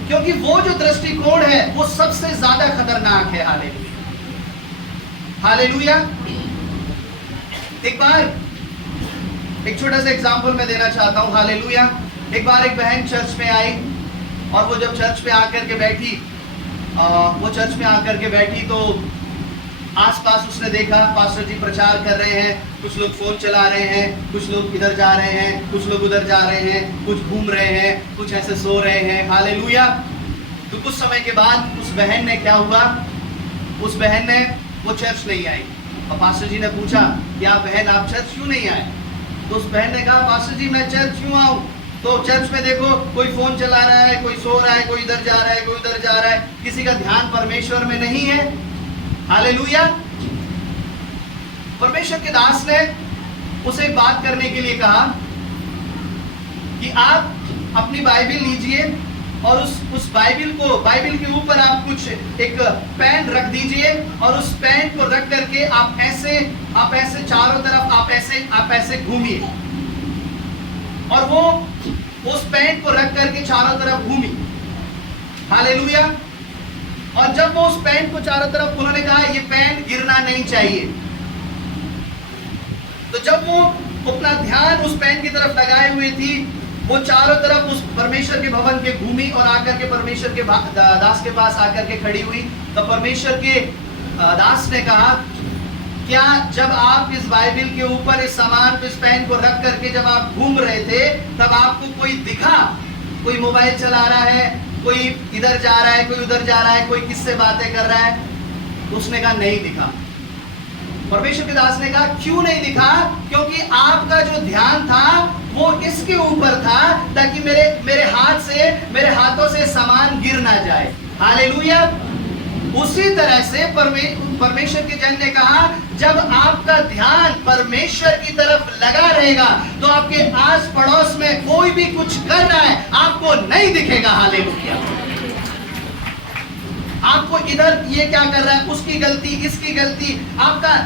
क्योंकि वो जो दृष्टिकोण है वो सबसे ज्यादा खतरनाक है। Hallelujah, hallelujah. एक बार एक छोटा सा एग्जांपल मैं देना चाहता हूं। हालेलुया, एक बार एक बहन चर्च में आई और वो जब चर्च में आकर के बैठी, तो आसपास उसने देखा पास्टर जी प्रचार कर रहे हैं, कुछ लोग फोन चला रहे हैं, कुछ लोग इधर जा रहे हैं, कुछ लोग उधर जा रहे हैं, कुछ घूम रहे हैं, कुछ ऐसे सो रहे हैं। हालेलुया। तो कुछ समय के बाद उस बहन ने क्या हुआ, उस बहन ने वो चर्च नहीं आई और पास्टर जी ने पूछा कि आप बहन आप चर्च क्यों नहीं आए? तो उस बहन ने कहा पास्टर जी मैं चर्च क्यों आऊं? तो चर्च में देखो कोई फोन चला रहा है, कोई सो रहा है, कोई इधर जा रहा है, कोई उधर जा रहा है, किसी का ध्यान परमेश्वर में नहीं है। हालेलुया। परमेश्वर के दास ने उसे बात करने के लिए कहा कि आप अपनी बाइबिल लीजिए और उस बाइबिल के ऊपर आप कुछ एक पेन रख दीजिए और उस पेन को रख करके आप ऐसे चारों तरफ आप ऐसे घूमिए, और वो उस पेन को रख करके चारों तरफ घूमी। हालेलुया। और जब वो उस पेन को चारों तरफ, उन्होंने कहा ये पेन गिरना नहीं चाहिए, तो जब वो अपना ध्यान उस पेन की तरफ लगाए हुए थी, वो चारों तरफ उस परमेश्वर के भवन के घूमी और आकर के परमेश्वर के दास के पास आकर के खड़ी हुई। तो परमेश्वर के दास ने कहा क्या जब आप इस बाइबिल के ऊपर इस सामान इस पेन को रख करके जब आप घूम रहे थे, तब आपको कोई दिखा? कोई मोबाइल चला रहा है, कोई इधर जा रहा है, कोई उधर जा रहा है, कोई किससे बातें कर रहा है? तो उसने कहा नहीं दिखा। परमेश्वर के दास ने कहा क्यों नहीं दिखा? क्योंकि आपका जो ध्यान था वो इसके ऊपर था ताकि मेरे हाथों से सामान गिर ना जाए। हालेलुया। उसी तरह से परमेश्वर के जन ने कहा जब आपका ध्यान परमेश्वर की तरफ लगा रहेगा तो आपके आस पड़ोस में कोई भी कुछ कर रहा है आपको नहीं दिखेगा। हालेलुया। आपको इधर ये क्या कर रहा है, उसकी गलती, इसकी गलती,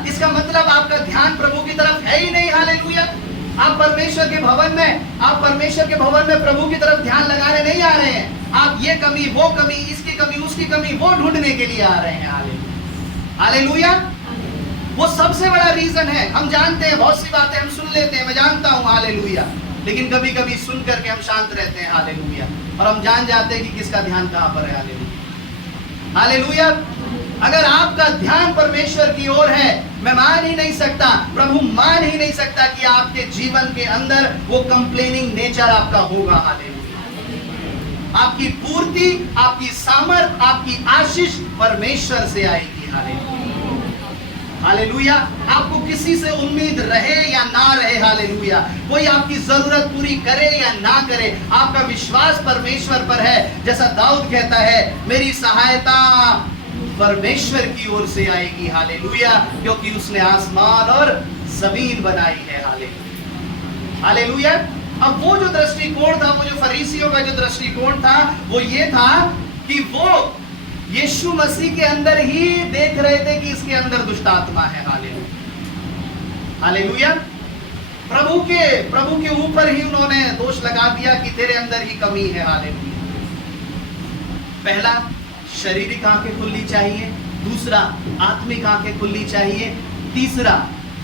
इसका मतलब आपका ध्यान प्रभु की तरफ है ही नहीं। हालेलुया। आप परमेश्वर के भवन में प्रभु की तरफ ध्यान लगाने नहीं आ रहे हैं। आप ये कमी, वो कमी, इसकी कमी, उसकी कमी, वो ढूंढने के लिए आ रहे हैं। हालेलुया। वो सबसे बड़ा रीजन है। हम जानते हैं बहुत सी बातें हम सुन लेते हैं, मैं जानता हूं। हालेलुया। लेकिन कभी कभी सुन करके हम शांत रहते हैं। हालेलुया। और हम जान जाते हैं कि किसका ध्यान कहां पर है। हालेलुया। हालेलुया। अगर आपका ध्यान परमेश्वर की ओर है, मैं मान ही नहीं सकता, प्रभु मान ही नहीं सकता कि आपके जीवन के अंदर वो कंप्लेनिंग नेचर आपका होगा। हालेलुया। आपकी पूर्ति, आपकी सामर्थ, आपकी आशीष परमेश्वर से आएगी। हालेलुया। हालेलुया। आपको किसी से उम्मीद रहे या ना रहे, हालेलुया, कोई आपकी जरूरत पूरी करे या ना करे, आपका विश्वास परमेश्वर पर है। जैसा दाऊद कहता है मेरी सहायता परमेश्वर की ओर से आएगी। हालेलुया। क्योंकि उसने आसमान और जमीन बनाई है। हालेलुया। हालेलुया। अब वो जो दृष्टिकोण था, वो जो फरीसियों का जो दृष्टिकोण था, वो ये था कि वो यीशु मसीह के अंदर ही देख रहे थे कि इसके अंदर दुष्ट आत्मा है। हालेलुया। हालेलुया। प्रभु के ऊपर ही उन्होंने दोष लगा दिया कि तेरे अंदर ही कमी है। हालेलुया। पहला, शारीरिक आंखें खुलनी चाहिए। दूसरा, आत्मिक आंखें खुलनी चाहिए। तीसरा,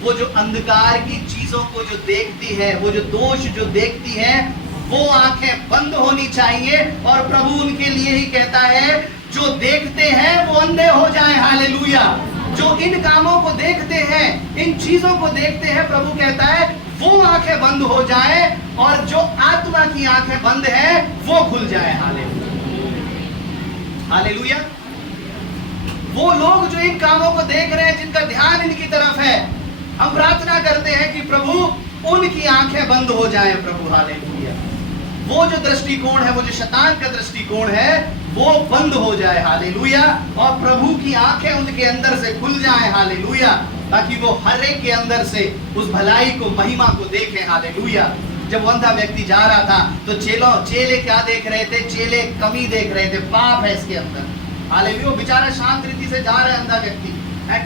वो जो अंधकार की चीजों को जो देखती है, वो जो दोष जो देखती है, वो आंखें बंद होनी चाहिए। और प्रभु उनके लिए ही कहता है जो देखते हैं वो अंधे हो जाएं। हालेलुया। जो इन कामों को देखते हैं, इन चीजों को देखते हैं, प्रभु कहता है वो आंखें बंद हो जाएं और जो आत्मा की आंखें बंद है वो खुल जाए। हालेलुया। हालेलुया। वो लोग जो इन कामों को देख रहे हैं, जिनका ध्यान इनकी तरफ है, हम प्रार्थना करते हैं कि प्रभु उनकी आंखें बंद हो जाएं। प्रभु हालेलुया। वो जो दृष्टिकोण है, वो जो शैतान का दृष्टिकोण है, वो बंद हो जाए। हालेलुया। और प्रभु की आंखें उनके अंदर से खुल जाए। हालेलुया। ताकि वो हर एक के अंदर से उस भलाई को, महिमा को देखें। हालेलुया। जब वो अंधा व्यक्ति जा रहा था तो चेले क्या देख रहे थे? चेले कमी देख रहे थे, पाप है इसके अंदर। हालेलुया। बेचारा शांत रीति से जा रहा है अंधा व्यक्ति,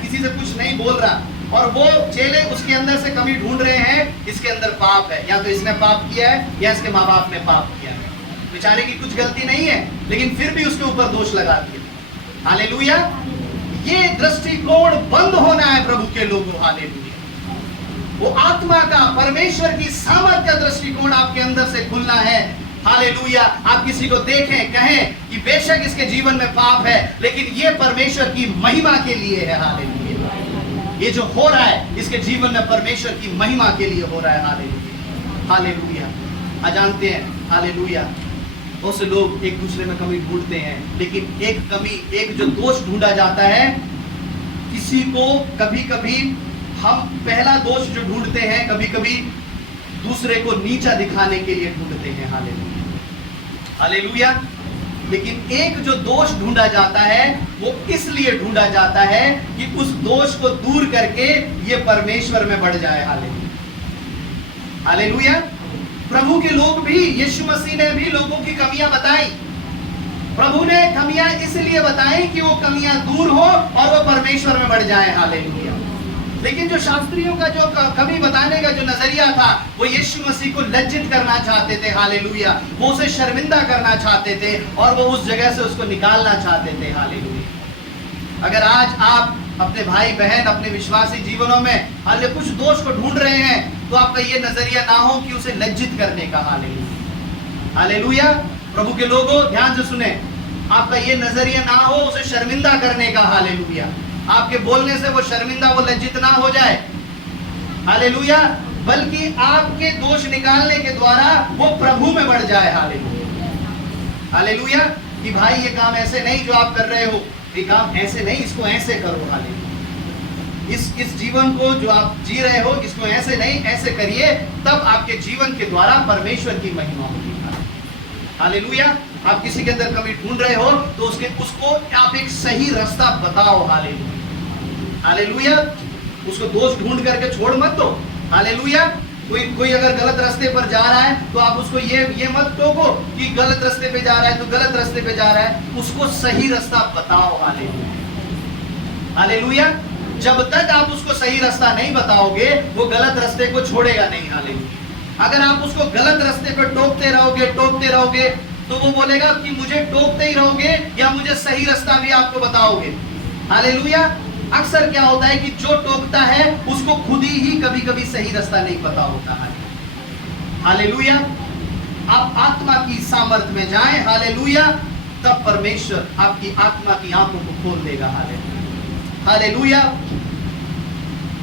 किसी से कुछ नहीं बोल रहा, और वो चेले उसके अंदर से कमी ढूंढ रहे हैं, इसके अंदर पाप है, या तो इसने पाप किया है या इसके माँ बाप ने पाप किया है। बेचारे की कुछ गलती नहीं है, लेकिन फिर भी उसके ऊपर दोष लगा दिया। हालेलुया। ये दृष्टिकोण बंद होना है प्रभु के लोगों। हालेलुया। वो आत्मा का, परमेश्वर की सामर्थ का दृष्टिकोण आपके अंदर से खुलना है। हालेलुया। आप किसी को देखें, कहें कि बेशक इसके जीवन में पाप है, लेकिन ये परमेश्वर की महिमा के लिए है। हालेलुया। ये जो हो रहा है इसके जीवन में परमेश्वर की महिमा के लिए हो रहा है। हालेलुया। हालेलुया। आप जानते हैं, हालेलुया, बहुत से लोग एक दूसरे में कमी ढूंढते हैं, लेकिन एक कमी, एक जो दोष ढूंढा जाता है, किसी को कभी कभी हम पहला दोष जो ढूंढते हैं, कभी कभी दूसरे को नीचा दिखाने के लिए ढूंढते हैं। हालेलुया। हालेलुया। लेकिन एक जो दोष ढूंढा जाता है, वो इसलिए ढूंढा जाता है कि उस दोष को दूर करके ये परमेश्वर में बढ़ जाए। हालेलुया। हालेलुया। प्रभु के लोग भी, यीशु मसीह ने भी लोगों की कमियां बताई। प्रभु ने कमियां इसलिए बताई कि वो कमियां दूर हो और वो परमेश्वर में बढ़ जाए। हालेलुया। लेकिन जो शास्त्रियों का जो कमी बताने का जो नजरिया था, वो यीशु मसीह को लज्जित करना चाहते थे। हालेलुया। वो उसे शर्मिंदा करना चाहते थे और वो उस जगह से उसको निकालना चाहते थे। हालेलुया। अगर आज आप अपने भाई बहन, अपने विश्वासी जीवनों में हाले कुछ दोष को ढूंढ रहे हैं, तो आपका ये नजरिया ना हो कि उसे लज्जित करने का। हालेलुया। हालेलुया। प्रभु के लोगों, ध्यान से सुने, आपका ये नजरिया ना हो उसे शर्मिंदा करने का। हालेलुया। आपके बोलने से वो शर्मिंदा, वो लज्जित ना हो जाए। हालेलुया। बल्कि आपके दोष निकालने के द्वारा वो प्रभु में बढ़ जाए। हालेलुया। हालेलुया। कि भाई ये काम ऐसे नहीं जो आप कर रहे हो, ये काम ऐसे नहीं, इसको ऐसे करो। हालेलुया। इस जीवन को जो आप जी रहे हो, इसको ऐसे नहीं, ऐसे करिए, तब आपके जीवन के द्वारा परमेश्वर की महिमा होगी। हालेलुया। आप किसी के अंदर कमी ढूंढ रहे हो तो उसको आप एक सही रास्ता बताओ। हालेलुया। हालेलुया। उसको दोष ढूंढ करके छोड़ मत दो। हालेलुया। कोई अगर गलत रास्ते पर जा रहा है तो आप उसको ये मत टोको कि गलत रास्ते पे जा रहा है, तो गलत रास्ते पे जा रहा है, उसको सही रास्ता बताओ। हालेलुया। हालेलुया। जब तक आप उसको सही रास्ता नहीं बताओगे, वो गलत रास्ते को छोड़ेगा नहीं। हालेलुया। अगर आप उसको गलत रास्ते पे टोकते रहोगे तो वो बोलेगा कि मुझे टोकते ही रहोगे या मुझे सही रास्ता भी आपको बताओगे। हालेलुया। अक्सर क्या होता है कि जो टोकता है उसको खुद ही कभी कभी सही रास्ता नहीं पता होता है। हालेलुया। आप आत्मा की सामर्थ्य में जाएं। हालेलुया। तब परमेश्वर आपकी आत्मा की आंखों को खोल देगा। हालेलुया। हालेलुया।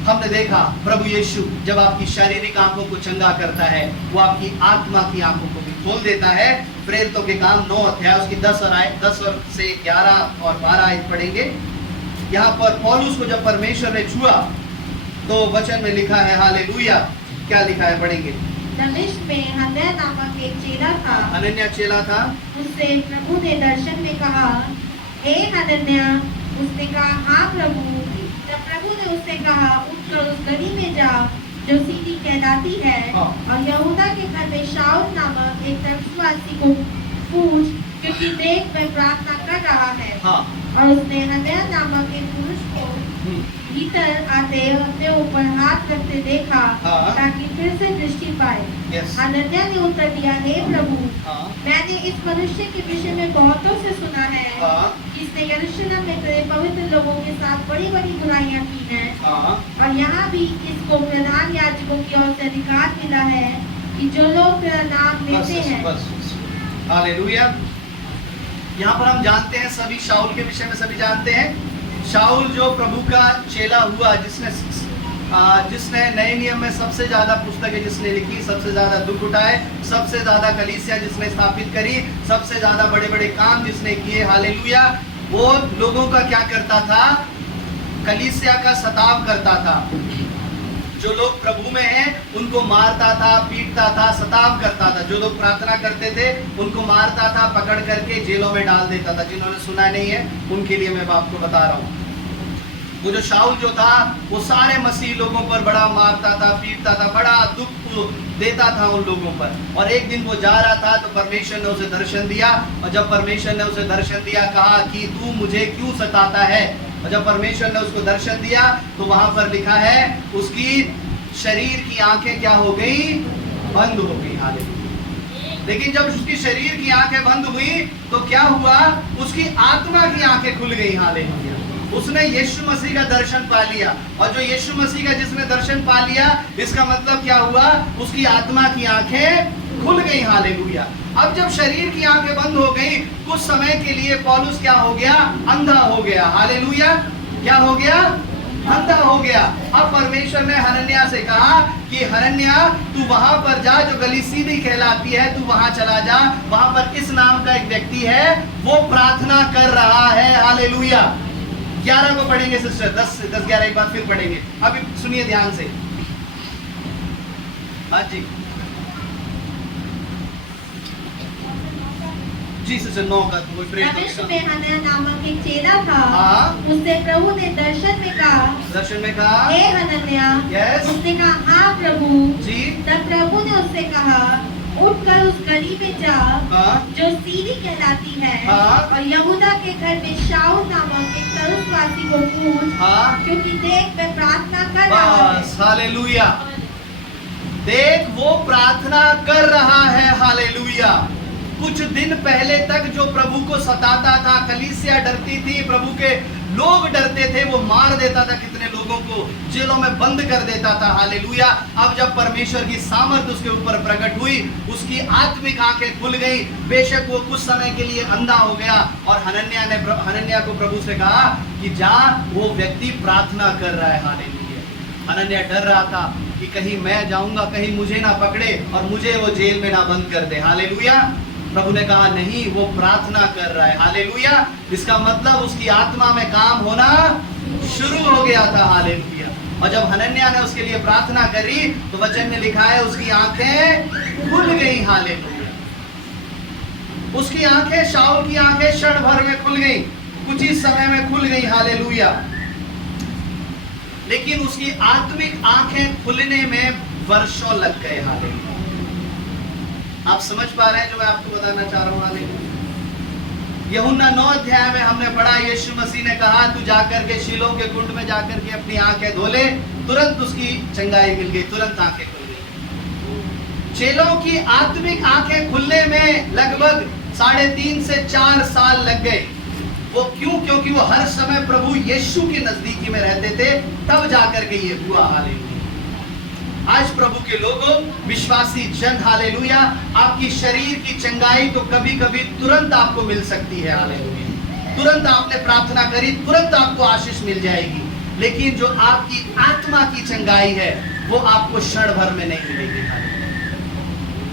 हमने देखा प्रभु यीशु जब आपकी शारीरिक आंखों को चंगा करता है, वो आपकी आत्मा की आंखों को भी खोल देता है। प्रेरितों के काम 9 अध्याय उसकी 10 और से 11 और 12 आयत पढ़ेंगे। यहाँ पर पौलुस को जब परमेश्वर ने छुआ तो वचन में लिखा है, हालेलुया, क्या लिखा है, पढ़ेंगे। दमिश्क में हनन्याह नामक एक चेला था। हनन्याह चेला था। उससे प्रभु ने दर्शन में कहा, हे हनन्याह। उसने कहा, हाँ प्रभु। जब प्रभु ने उससे कहा, उठकर उस गली में जा जो सीधी कहलाती है, और यहूदा के घर में शाऊल नामक एक तर्सवासी को पूछ, क्योंकि देख मैं प्रार्थना कर रहा है। और उसने हनन्याह नामक एक पुरुष को भीतर आते अपने ऊपर हाथ रखते देखा, ताकि फिर से दृष्टि पाए। हनन्याह ने उत्तर दिया, हे प्रभु, मैंने इस मनुष्य के विषय में बहुतों से सुना है कि इसने यरूशलेम में तेरे पवित्र लोगों के साथ बड़ी बड़ी बुराइयां की हैं, और यहाँ भी इसको प्रधान याजकों की ओर से अधिकार मिला है कि जो लोग तेरा नाम लेते हैं। हालेलुया। यहाँ पर हम जानते हैं, सभी शाऊल के विषय में सभी जानते हैं। शाऊल जो प्रभु का चेला हुआ, जिसने नए नियम में सबसे ज्यादा पुस्तकें जिसने लिखी, सबसे ज्यादा दुख उठाए, सबसे ज्यादा कलीसिया जिसने स्थापित करी, सबसे ज्यादा बड़े बड़े काम जिसने किए। हालेलुया। वो लोगों का क्या करता था? कलीसिया का सताव करता था। जो लोग प्रभु में हैं उनको मारता था, पीटता था, सताव करता था। जो लोग प्रार्थना करते थे उनको मारता था, पकड़ करके जेलों में डाल देता था। जिन्होंने सुना नहीं है उनके लिए मैं आपको बता रहा हूँ। वो जो शाऊल जो था वो सारे मसीह लोगों पर बड़ा मारता था, पीटता था, बड़ा दुख देता था उन लोगों पर। और एक दिन वो जा रहा था तो परमेश्वर ने उसे दर्शन दिया, और जब परमेश्वर ने उसे दर्शन दिया कहा कि तू मुझे क्यों सताता है। और जब परमेश्वर ने उसको दर्शन दिया तो वहां पर लिखा है उसकी शरीर की आंखें क्या हो गई, बंद हो गई। हालेलुया। लेकिन जब उसकी शरीर की आंखें बंद हुई तो क्या हुआ, उसकी आत्मा की आंखें खुल गई। हालेलुया। उसने यीशु मसीह का दर्शन पा लिया, और जो यीशु मसीह का जिसने दर्शन पा लिया इसका मतलब क्या हुआ, उसकी आत्मा की आंखें खुल गई। हालेलुया। अब जब शरीर की आंखें बंद हो गई, कुछ समय के लिए पौलुस क्या हो गया, अंधा हो गया। हालेलुया। क्या हो गया, अंधा हो गया। अब परमेश्वर ने हनन्याह से कहा कि हनन्याह तू वहां पर जा जो गली सीधी कहलाती है, तू वहां चला जा, वहां पर इस नाम का एक व्यक्ति है वो प्रार्थना कर रहा है। हालेलुया। 11 को पढ़ेंगे सिस्टर, 10-11 एक बार फिर पढ़ेंगे। अभी सुनिए ध्यान से। हाँ जी जी सिस्टर 9 का तो भविष्य में हनन्याह नामक एक चेला था। हाँ। उससे प्रभु ने दर्शन में कहा हे हनन्याह। यस। उसने कहा हाँ प्रभु जी। तब प्रभु ने उससे कहा उठकर उस गली में जा जो सीधी कहलाती है, और यहूदा के घर में शाऊल नामक एक तरुसवासी को पूछ, क्योंकि देख मैं प्रार्थना कर रहा है। हालेलुया। देख वो प्रार्थना कर रहा है। हालेलुया। कुछ दिन पहले तक जो प्रभु को सताता था, कलीसिया डरती थी, प्रभु के लोग डरते थे, वो मार देता था कितने लोगों को, जेलों में बंद कर देता था। हालेलुया। अब जब परमेश्वर की सामर्थ्य उसके ऊपर प्रकट हुई, उसकी आत्मिक आंखें खुल गई। बेशक वो कुछ समय के लिए अंधा हो गया, और हनन्याह को प्रभु से कहा कि जा वो व्यक्ति प्रार्थना कर रहा है। हालेलुया। हनन्याह डर रहा था कि कहीं मैं जाऊंगा, कहीं मुझे ना पकड़े और मुझे वो जेल में ना बंद कर दे। हालेलुया। प्रभु ने कहा नहीं, वो प्रार्थना कर रहा है। हालेलुया। इसका मतलब उसकी आत्मा में काम होना शुरू हो गया था। हालेलुया। और जब हनन्याह ने उसके लिए प्रार्थना करी तो वचन में लिखा है उसकी आंखें खुल गई। हालेलुया। उसकी आंखें, शाऊल की आंखें क्षण भर में खुल गई, कुछ ही समय में खुल गई। हालेलुया। लेकिन उसकी आत्मिक आंखें खुलने में वर्षों लग गए। हालेलुया। आप समझ पा रहे हैं जो मैं आपको बताना चाह रहा हूं। हालेलुया। यूहन्ना 9 अध्याय में हमने पढ़ा, यीशु मसीह ने कहा तू जाकर के शीलोह के कुंड में जाकर के अपनी आंखें धो ले। तुरंत उसकी चंगाई मिल गई, तुरंत आंखें खुल गई। चेलों की आत्मिक आंखें खुलने में लगभग 3.5 से 4 साल लग गए। वो क्यों? क्योंकि वो हर समय प्रभु यीशु के नजदीकी में रहते थे, तब जाकर के ये हुआ। हालेलुया। आज प्रभु के लोगों, विश्वासी जन, हालेलुया, आपकी शरीर की चंगाई तो कभी कभी तुरंत आपको मिल सकती है। हालेलुया। तुरंत आपने प्रार्थना करी, तुरंत आपको आशीष मिल जाएगी। लेकिन जो आपकी आत्मा की चंगाई है वो आपको क्षण भर में नहीं मिलेगी।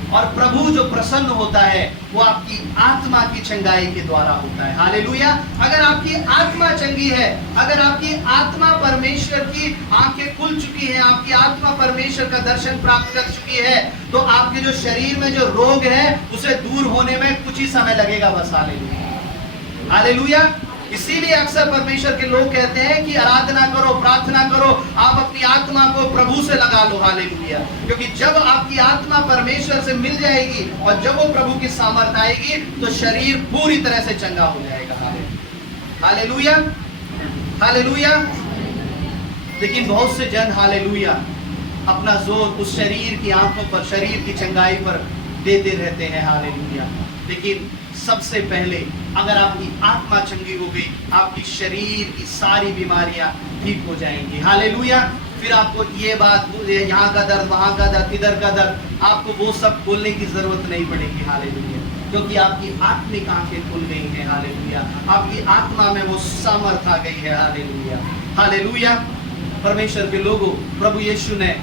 और प्रभु जो प्रसन्न होता है वो आपकी आत्मा की चंगाई के द्वारा होता है। हालेलुया। अगर आपकी आत्मा चंगी है, अगर आपकी आत्मा परमेश्वर की आंखें खुल चुकी है, आपकी आत्मा परमेश्वर का दर्शन प्राप्त कर चुकी है, तो आपके जो शरीर में जो रोग है उसे दूर होने में कुछ ही समय लगेगा बस। हालेलुया। हालेलुया। इसीलिए अक्सर परमेश्वर के लोग कहते हैं कि आराधना करो, प्रार्थना करो, आप अपनी आत्मा को प्रभु से लगा लो। हालेलुया। क्योंकि जब आपकी आत्मा परमेश्वर से मिल जाएगी और जब वो प्रभु की सामर्थ्य आएगी तो शरीर पूरी तरह से चंगा हो जाएगा। हालेलुया। हालेलुया। लेकिन बहुत से जन, हालेलुया, अपना जोर उस शरीर की आंखों पर, शरीर की चंगाई पर देते रहते हैं। हालेलुया। लेकिन सबसे पहले अगर आपकी आत्मा चंगी हो गई, आपकी शरीर की सारी बीमारियां ठीक हो जाएंगी। हालेलुया। फिर आपको ये बात, यहाँ का दर्द, वहाँ का दर्द, इधर का दर्द, आपको वो सब बोलने की जरूरत नहीं पड़ेगी। हालेलुया। क्योंकि आपकी आत्मिक आंखें खुल गई हैं। हालेलुया। आपकी आत्मा में वो सामर्थ्य आ गई है। हालेलुया। हालेलुया। परमेश्वर के लोगों, प्रभु यीशु ने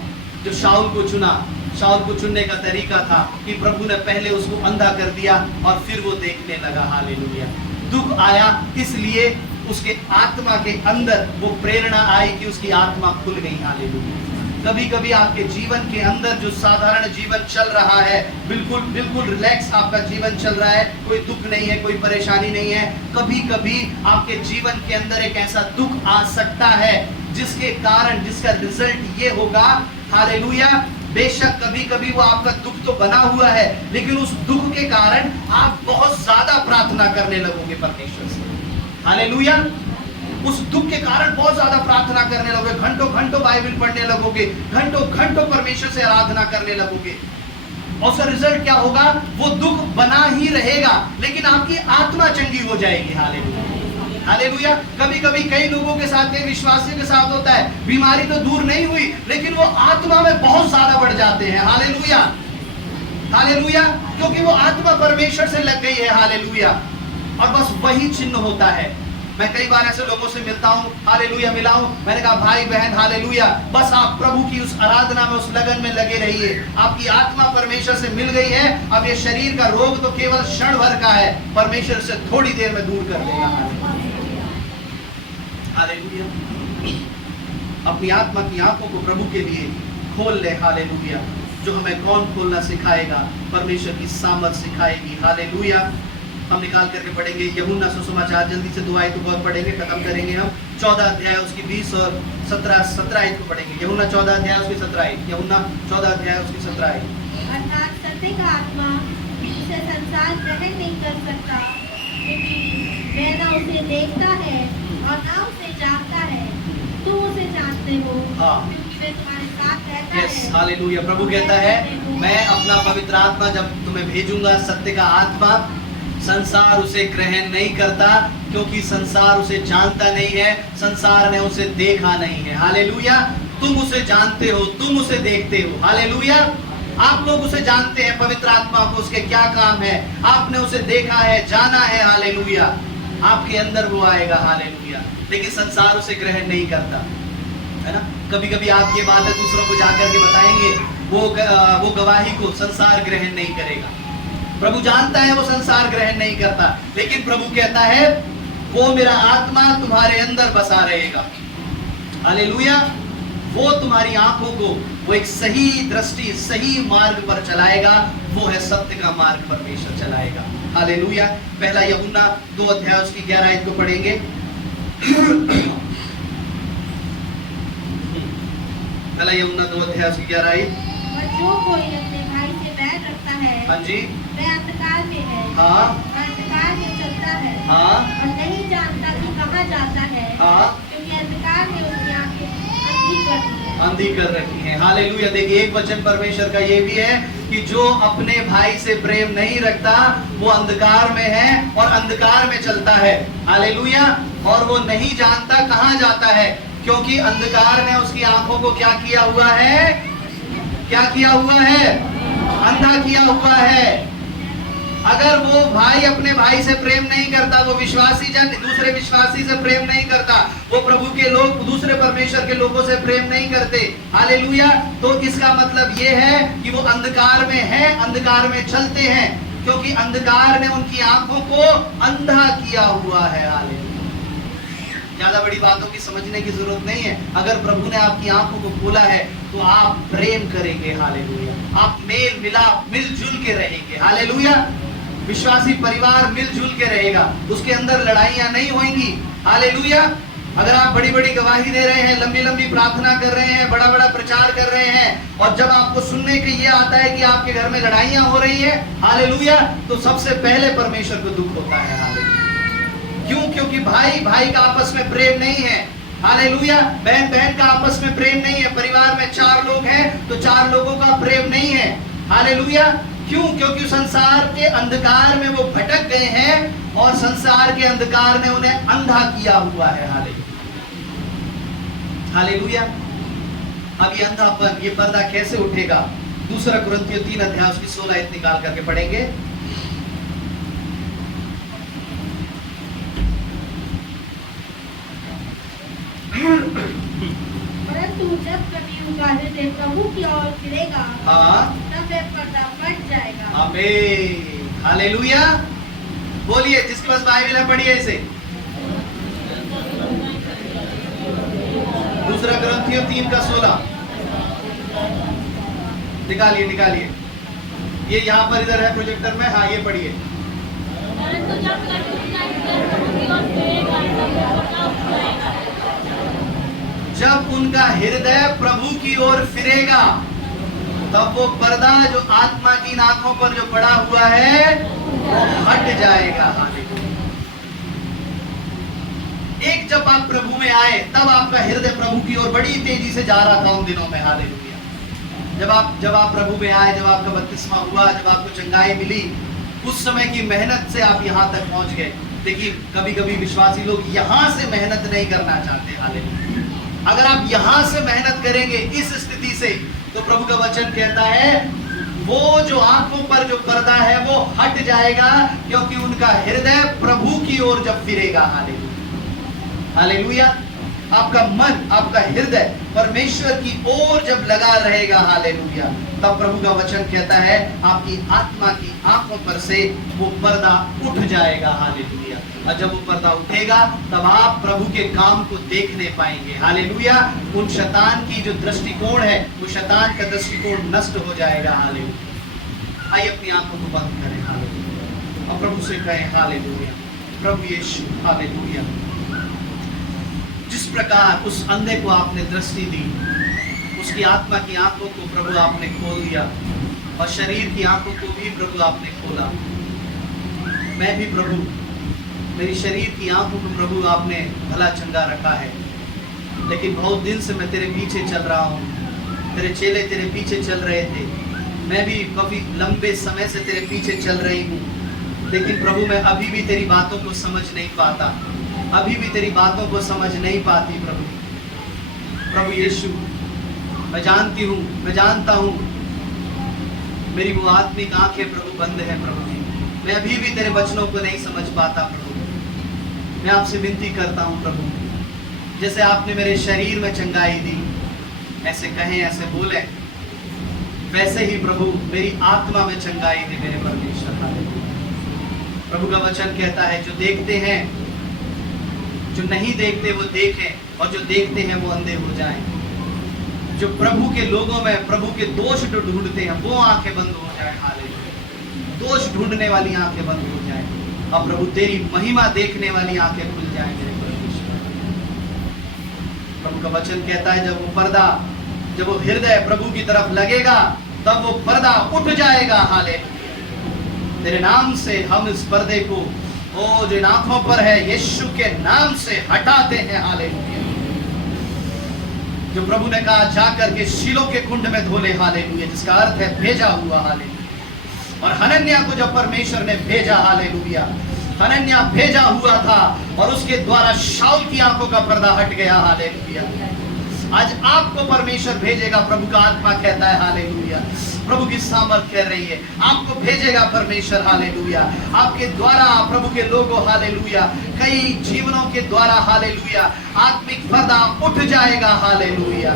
जो शाऊल को चुना, शाऊल को चुनने का तरीका था कि प्रभु ने पहले उसको अंधा कर दिया और फिर वो देखने लगा। हालेलुया। दुख आया, इसलिए उसके आत्मा के अंदर वो प्रेरणा आई कि उसकी आत्मा खुल गई। हालेलुया। कभी कभी आपके जीवन के अंदर जो साधारण जीवन चल रहा है, बिल्कुल बिल्कुल रिलैक्स आपका जीवन चल रहा है, कोई दुख नहीं है, कोई परेशानी नहीं है, कभी कभी आपके जीवन के अंदर एक ऐसा दुख आ सकता है जिसके कारण, जिसका रिजल्ट ये होगा, हालेलुया, बेशक कभी कभी वो आपका दुख तो बना हुआ है, लेकिन उस दुख के कारण आप बहुत ज्यादा प्रार्थना करने लगोगे परमेश्वर से। हालेलुया, उस दुख के कारण बहुत ज्यादा प्रार्थना करने लगोगे, घंटों घंटों बाइबल पढ़ने लगोगे, घंटों घंटों परमेश्वर से आराधना करने लगोगे। और उसका रिजल्ट क्या होगा? वो दुख बना ही रहेगा, लेकिन आपकी आत्मा चंगी हो जाएगी। Hallelujah, hallelujah. कभी कभी कई लोगों के साथ, कई विश्वासियों के साथ होता है, बीमारी तो दूर नहीं हुई, लेकिन वो आत्मा में बहुत ज्यादा बढ़ जाते हैं। हालेलुया, हालेलुया, क्योंकि वो आत्मा परमेश्वर से लग गई है। हालेलुया, और बस वही चिन्ह होता है। मैं कई बार ऐसे लोगों से मिलता हूँ, हालेलुया, मिला हूँ, मैंने कहा भाई बहन, हालेलुया, बस आप प्रभु की उस आराधना में, उस लगन में लगे रहिए। आपकी आत्मा परमेश्वर से मिल गई है, अब ये शरीर का रोग तो केवल क्षण भर का है, परमेश्वर से थोड़ी देर में दूर कर देगा। हालेलुया, अपनी आत्मा की आंखों को प्रभु के लिए खोल ले। हालेलुया, जो हमें कौन खोलना सिखाएगा? परमेश्वर की सामर्थ सिखाएगी। हालेलुया, हम निकाल करके पढ़ेंगे यूहन्ना सुसमाचार, जल्दी से 2 आयत को पढ़ेंगे, खत्म करेंगे हम। 14 अध्याय उसकी 20 और 17 आयत को पढ़ेंगे। यूहन्ना 14 अध्याय उसकी 17 आयत, यूहन्ना 14 अध्याय उसकी 17 आयत। अर्थात सत्य का आत्मा जिसे संसार ग्रहण नहीं कर सकता, क्योंकि वह न उसे देखता है और न उसे जानता है, तुम उसे जानते हो, क्योंकि वह तुम्हारे साथ रहता है। हालेलुया, प्रभु कहता है, मैं अपना पवित्र आत्मा जब तुम्हें भेजूंगा, सत्य का आत्मा, संसार उसे ग्रहण नहीं करता, क्योंकि संसार उसे जानता नहीं है, संसार ने उसे देखा नहीं है। हालेलुया, तुम उसे जानते हो, तुम उसे देखते हो। हालेलुया, आप लोग उसे जानते हैं, पवित्र आत्मा को, उसके क्या काम है, आपने उसे देखा है, जाना है। हालेलुया, आपके अंदर वो आएगा। हालेलुया, लेकिन संसार उसे ग्रहण नहीं करता, है ना। कभी कभी आप ये बात दूसरों को जाकर के बताएंगे, वो गवाही को संसार ग्रहण नहीं करेगा। प्रभु जानता है वो संसार ग्रहण नहीं करता, लेकिन प्रभु कहता है, वो मेरा आत्मा तुम्हारे अंदर बसा रहेगा। हालेलुया, वो तुम्हारी आंखों को वो एक सही दृष्टि, सही मार्ग पर चलाएगा। वो है सत्य का मार्ग, परमेश्वर चलाएगा। हालेलुया, पहला यूहन्ना 2 अध्याय उसकी 11 आयत को पढ़ेंगे। पहला यूहन्ना 2 अध्याय उसकी 11 आयत। और जो कोई अपने भाई से बैर रखता है, हाँ जी, वह अंधकार में है, हाँ, अंधकार में चलता है, हाँ, और नहीं जानता कि कहाँ जाता है, हाँ, क्योंकि अंधकार में उसकी आंखें अंधी कर दी है। अंधी कर रखी है। हालेलुया, देखिए एक वचन परमेश्वर का ये भी है कि जो अपने भाई से प्रेम नहीं रखता, वो अंधकार में है और अंधकार में चलता है। हालेलुया, और वो नहीं जानता कहाँ जाता है, क्योंकि अंधकार ने उसकी आंखों को क्या किया हुआ है? क्या किया हुआ है? अंधा किया हुआ है। अगर वो भाई अपने भाई से प्रेम नहीं करता, वो विश्वासी जन दूसरे विश्वासी से प्रेम नहीं करता, वो प्रभु के लोग दूसरे परमेश्वर के लोगों से प्रेम नहीं करते, हालेलुया, तो इसका मतलब ये है कि वो अंधकार में है, अंधकार में चलते हैं, क्योंकि अंधकार ने उनकी आंखों को अंधा किया हुआ है। हालेलुया, ज्यादा बड़ी बातों की समझने की जरूरत नहीं है। अगर प्रभु ने आपकी आंखों को खोला है, तो आप प्रेम करेंगे। हालेलुया, आप मेल मिलाप मिलजुल के रहेंगे। हालेलुया, विश्वासी परिवार मिलजुल के रहेगा, उसके अंदर लड़ाइयां नहीं होंगी। हालेलुया, अगर आप बड़ी बड़ी गवाही दे रहे हैं, लंबी लंबी प्रार्थना कर रहे हैं, बड़ा बड़ा प्रचार कर रहे हैं, और जब आपको सुनने के ये आता है कि आपके घर में लड़ाइयां हो रही है, हालेलुया, तो सबसे पहले परमेश्वर को दुख होता है। हालेलुया, क्यों? क्योंकि भाई भाई का आपस में प्रेम नहीं है। हालेलुया, बहन बहन का आपस में प्रेम नहीं है। परिवार में 4 लोग हैं तो 4 लोगों का प्रेम नहीं है। हालेलुया, क्यों? क्योंकि संसार के अंधकार में वो भटक गए हैं और संसार के अंधकार ने उन्हें अंधा किया हुआ है। हालेलुया, हालेलुया, अब ये अंधापन, ये पर्दा कैसे उठेगा? 2 कुरिन्थियों 3 अध्याय उसकी 16 आयत निकाल करके पढ़ेंगे। परंतु जब कभी उनका हृदय प्रभु की ओर फिरेगा, हाँ, तब वह पर्दा फट जाएगा। आमीन, हालेलुया, बोलिए, जिसके पास बाइबल है पढ़िए इसे। 2 कुरिन्थियों 3 का 16। निकालिए निकालिए, ये यहाँ पर इधर है प्रोजेक्टर में, हाँ ये पढ़िए। परंतु जब प्रभु का हृदय प्रभु की ओर फिरेगा, तब वो पर्दा उठ जाएगा। जब उनका हृदय प्रभु की ओर फिरेगा तब वो पर्दा जो आत्मा की आंखों पर जो पड़ा हुआ है वो हट जाएगा। हालेलुया। एक जब आप प्रभु में आए तब आपका हृदय प्रभु की ओर बड़ी तेजी से जा रहा था उन दिनों में। हालेलुया। जब आप प्रभु में आए, जब आपका बपतिस्मा हुआ, जब आपको चंगाई मिली, उस समय की मेहनत से आप यहाँ तक पहुंच गए। देखिए कभी कभी विश्वासी लोग यहाँ से मेहनत नहीं करना चाहते। हालेलुया। अगर आप यहाँ से मेहनत करेंगे इस स्थिति से, तो प्रभु का वचन कहता है वो जो आंखों पर जो पर्दा है वो हट जाएगा, क्योंकि उनका हृदय प्रभु की ओर जब फिरेगा। हालेलुया। हालेलुया। आपका मन, आपका हृदय परमेश्वर की ओर जब लगा रहेगा, हालेलुया, तब प्रभु का वचन कहता है आपकी आत्मा की आंखों पर से वो पर्दा उठ जाएगा। हालेलुया। और जब वो पर्दा उठेगा तब आप प्रभु के काम को देखने पाएंगे। हालेलुया। उन शैतान की जो दृष्टिकोण है, वो शैतान का दृष्टिकोण नष्ट हो जाएगा। हालेलुया। आइए अपनी आंखों को बंद करें। हालेलुया। और प्रभु से कहें हालेलुया, प्रभु यीशु, हालेलुया, जिस प्रकार उस अंधे को आपने दृष्टि दी, उसकी आत्मा की आंखों को प्रभु आपने खोल दिया, और शरीर की आंखों को भी प्रभु आपने खोला। मैं भी प्रभु, मेरी शरीर की आंखों को प्रभु आपने भला चंगा रखा है, लेकिन बहुत दिन से मैं तेरे पीछे चल रहा हूँ। तेरे चेले तेरे पीछे चल रहे थे, मैं भी काफी लंबे समय से तेरे पीछे चल रही हूँ, लेकिन प्रभु मैं अभी भी तेरी बातों को समझ नहीं पाता, अभी भी तेरी बातों को समझ नहीं पाती। प्रभु यीशु, मैं जानती हूँ, मैं जानता हूँ मेरी वो आत्मिक आंखें प्रभु बंद है। प्रभु जी, मैं अभी भी तेरे वचनों को नहीं समझ पाता। प्रभु मैं आपसे विनती करता हूँ प्रभु, जैसे आपने मेरे शरीर में चंगाई दी, ऐसे कहें, ऐसे बोले, वैसे ही प्रभु मेरी आत्मा में चंगाई दे मेरे परमेश्वर। हालेलुया। प्रभु का वचन कहता है जो देखते हैं, जो नहीं देखते वो देखें, और जो देखते हैं वो अंधे हो जाएं। जो प्रभु के लोगों में प्रभु के दोष जो ढूंढते हैं वो आंखें बंद हो जाए। हालेलुया। दोष ढूंढने वाली आंखें बंद हो जाए, और प्रभु तेरी महिमा देखने वाली आंखें खुल जाए मेरे परमेश्वर। प्रभु का वचन कहता है जब वो पर्दा, जब वो हृदय प्रभु की तरफ लगेगा तब वो पर्दा उठ जाएगा। हालेलुया। तेरे नाम से हम इस पर्दे को, ओ जो आंखों पर है, यीशु के नाम से हटाते हैं। हालेलुया। जो प्रभु ने कहा जाकर के शीलो के कुंड में धोले। हालेलुया। जिसका अर्थ है भेजा हुआ। हालेलुया। और हनन्याह को जब परमेश्वर ने भेजा, हालेलुया, हनन्याह भेजा हुआ था और उसके द्वारा शाऊल की आंखों का पर्दा हट गया। हालेलुया। आज आपको परमेश्वर भेजेगा, प्रभु का आत्मा कहता है। हालेलुया। प्रभु की सामर्थ कह रही है आपको भेजेगा परमेश्वर। हालेलुया। आपके द्वारा प्रभु के लोगों, हालेलुया, कई जीवनों के द्वारा, हालेलुया, आत्मिक पर्दा उठ जाएगा। हालेलुया।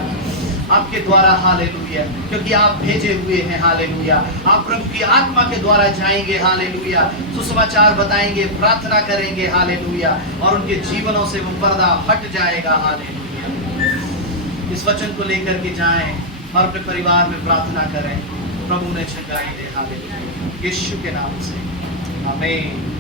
आपके द्वारा। हालेलुया। क्योंकि आप भेजे हुए हैं। हालेलुया। आप प्रभु की आत्मा के द्वारा जाएंगे। हालेलुया। सुसमाचार बताएंगे, प्रार्थना करेंगे। हालेलुया। और उनके जीवनों से वो पर्दा हट जाएगा। हालेलुया। इस वचन को लेकर के जाएं और अपने परिवार में प्रार्थना करें, प्रभु ने चंगाई दे। हालेलुया। यीशु के नाम से आमीन।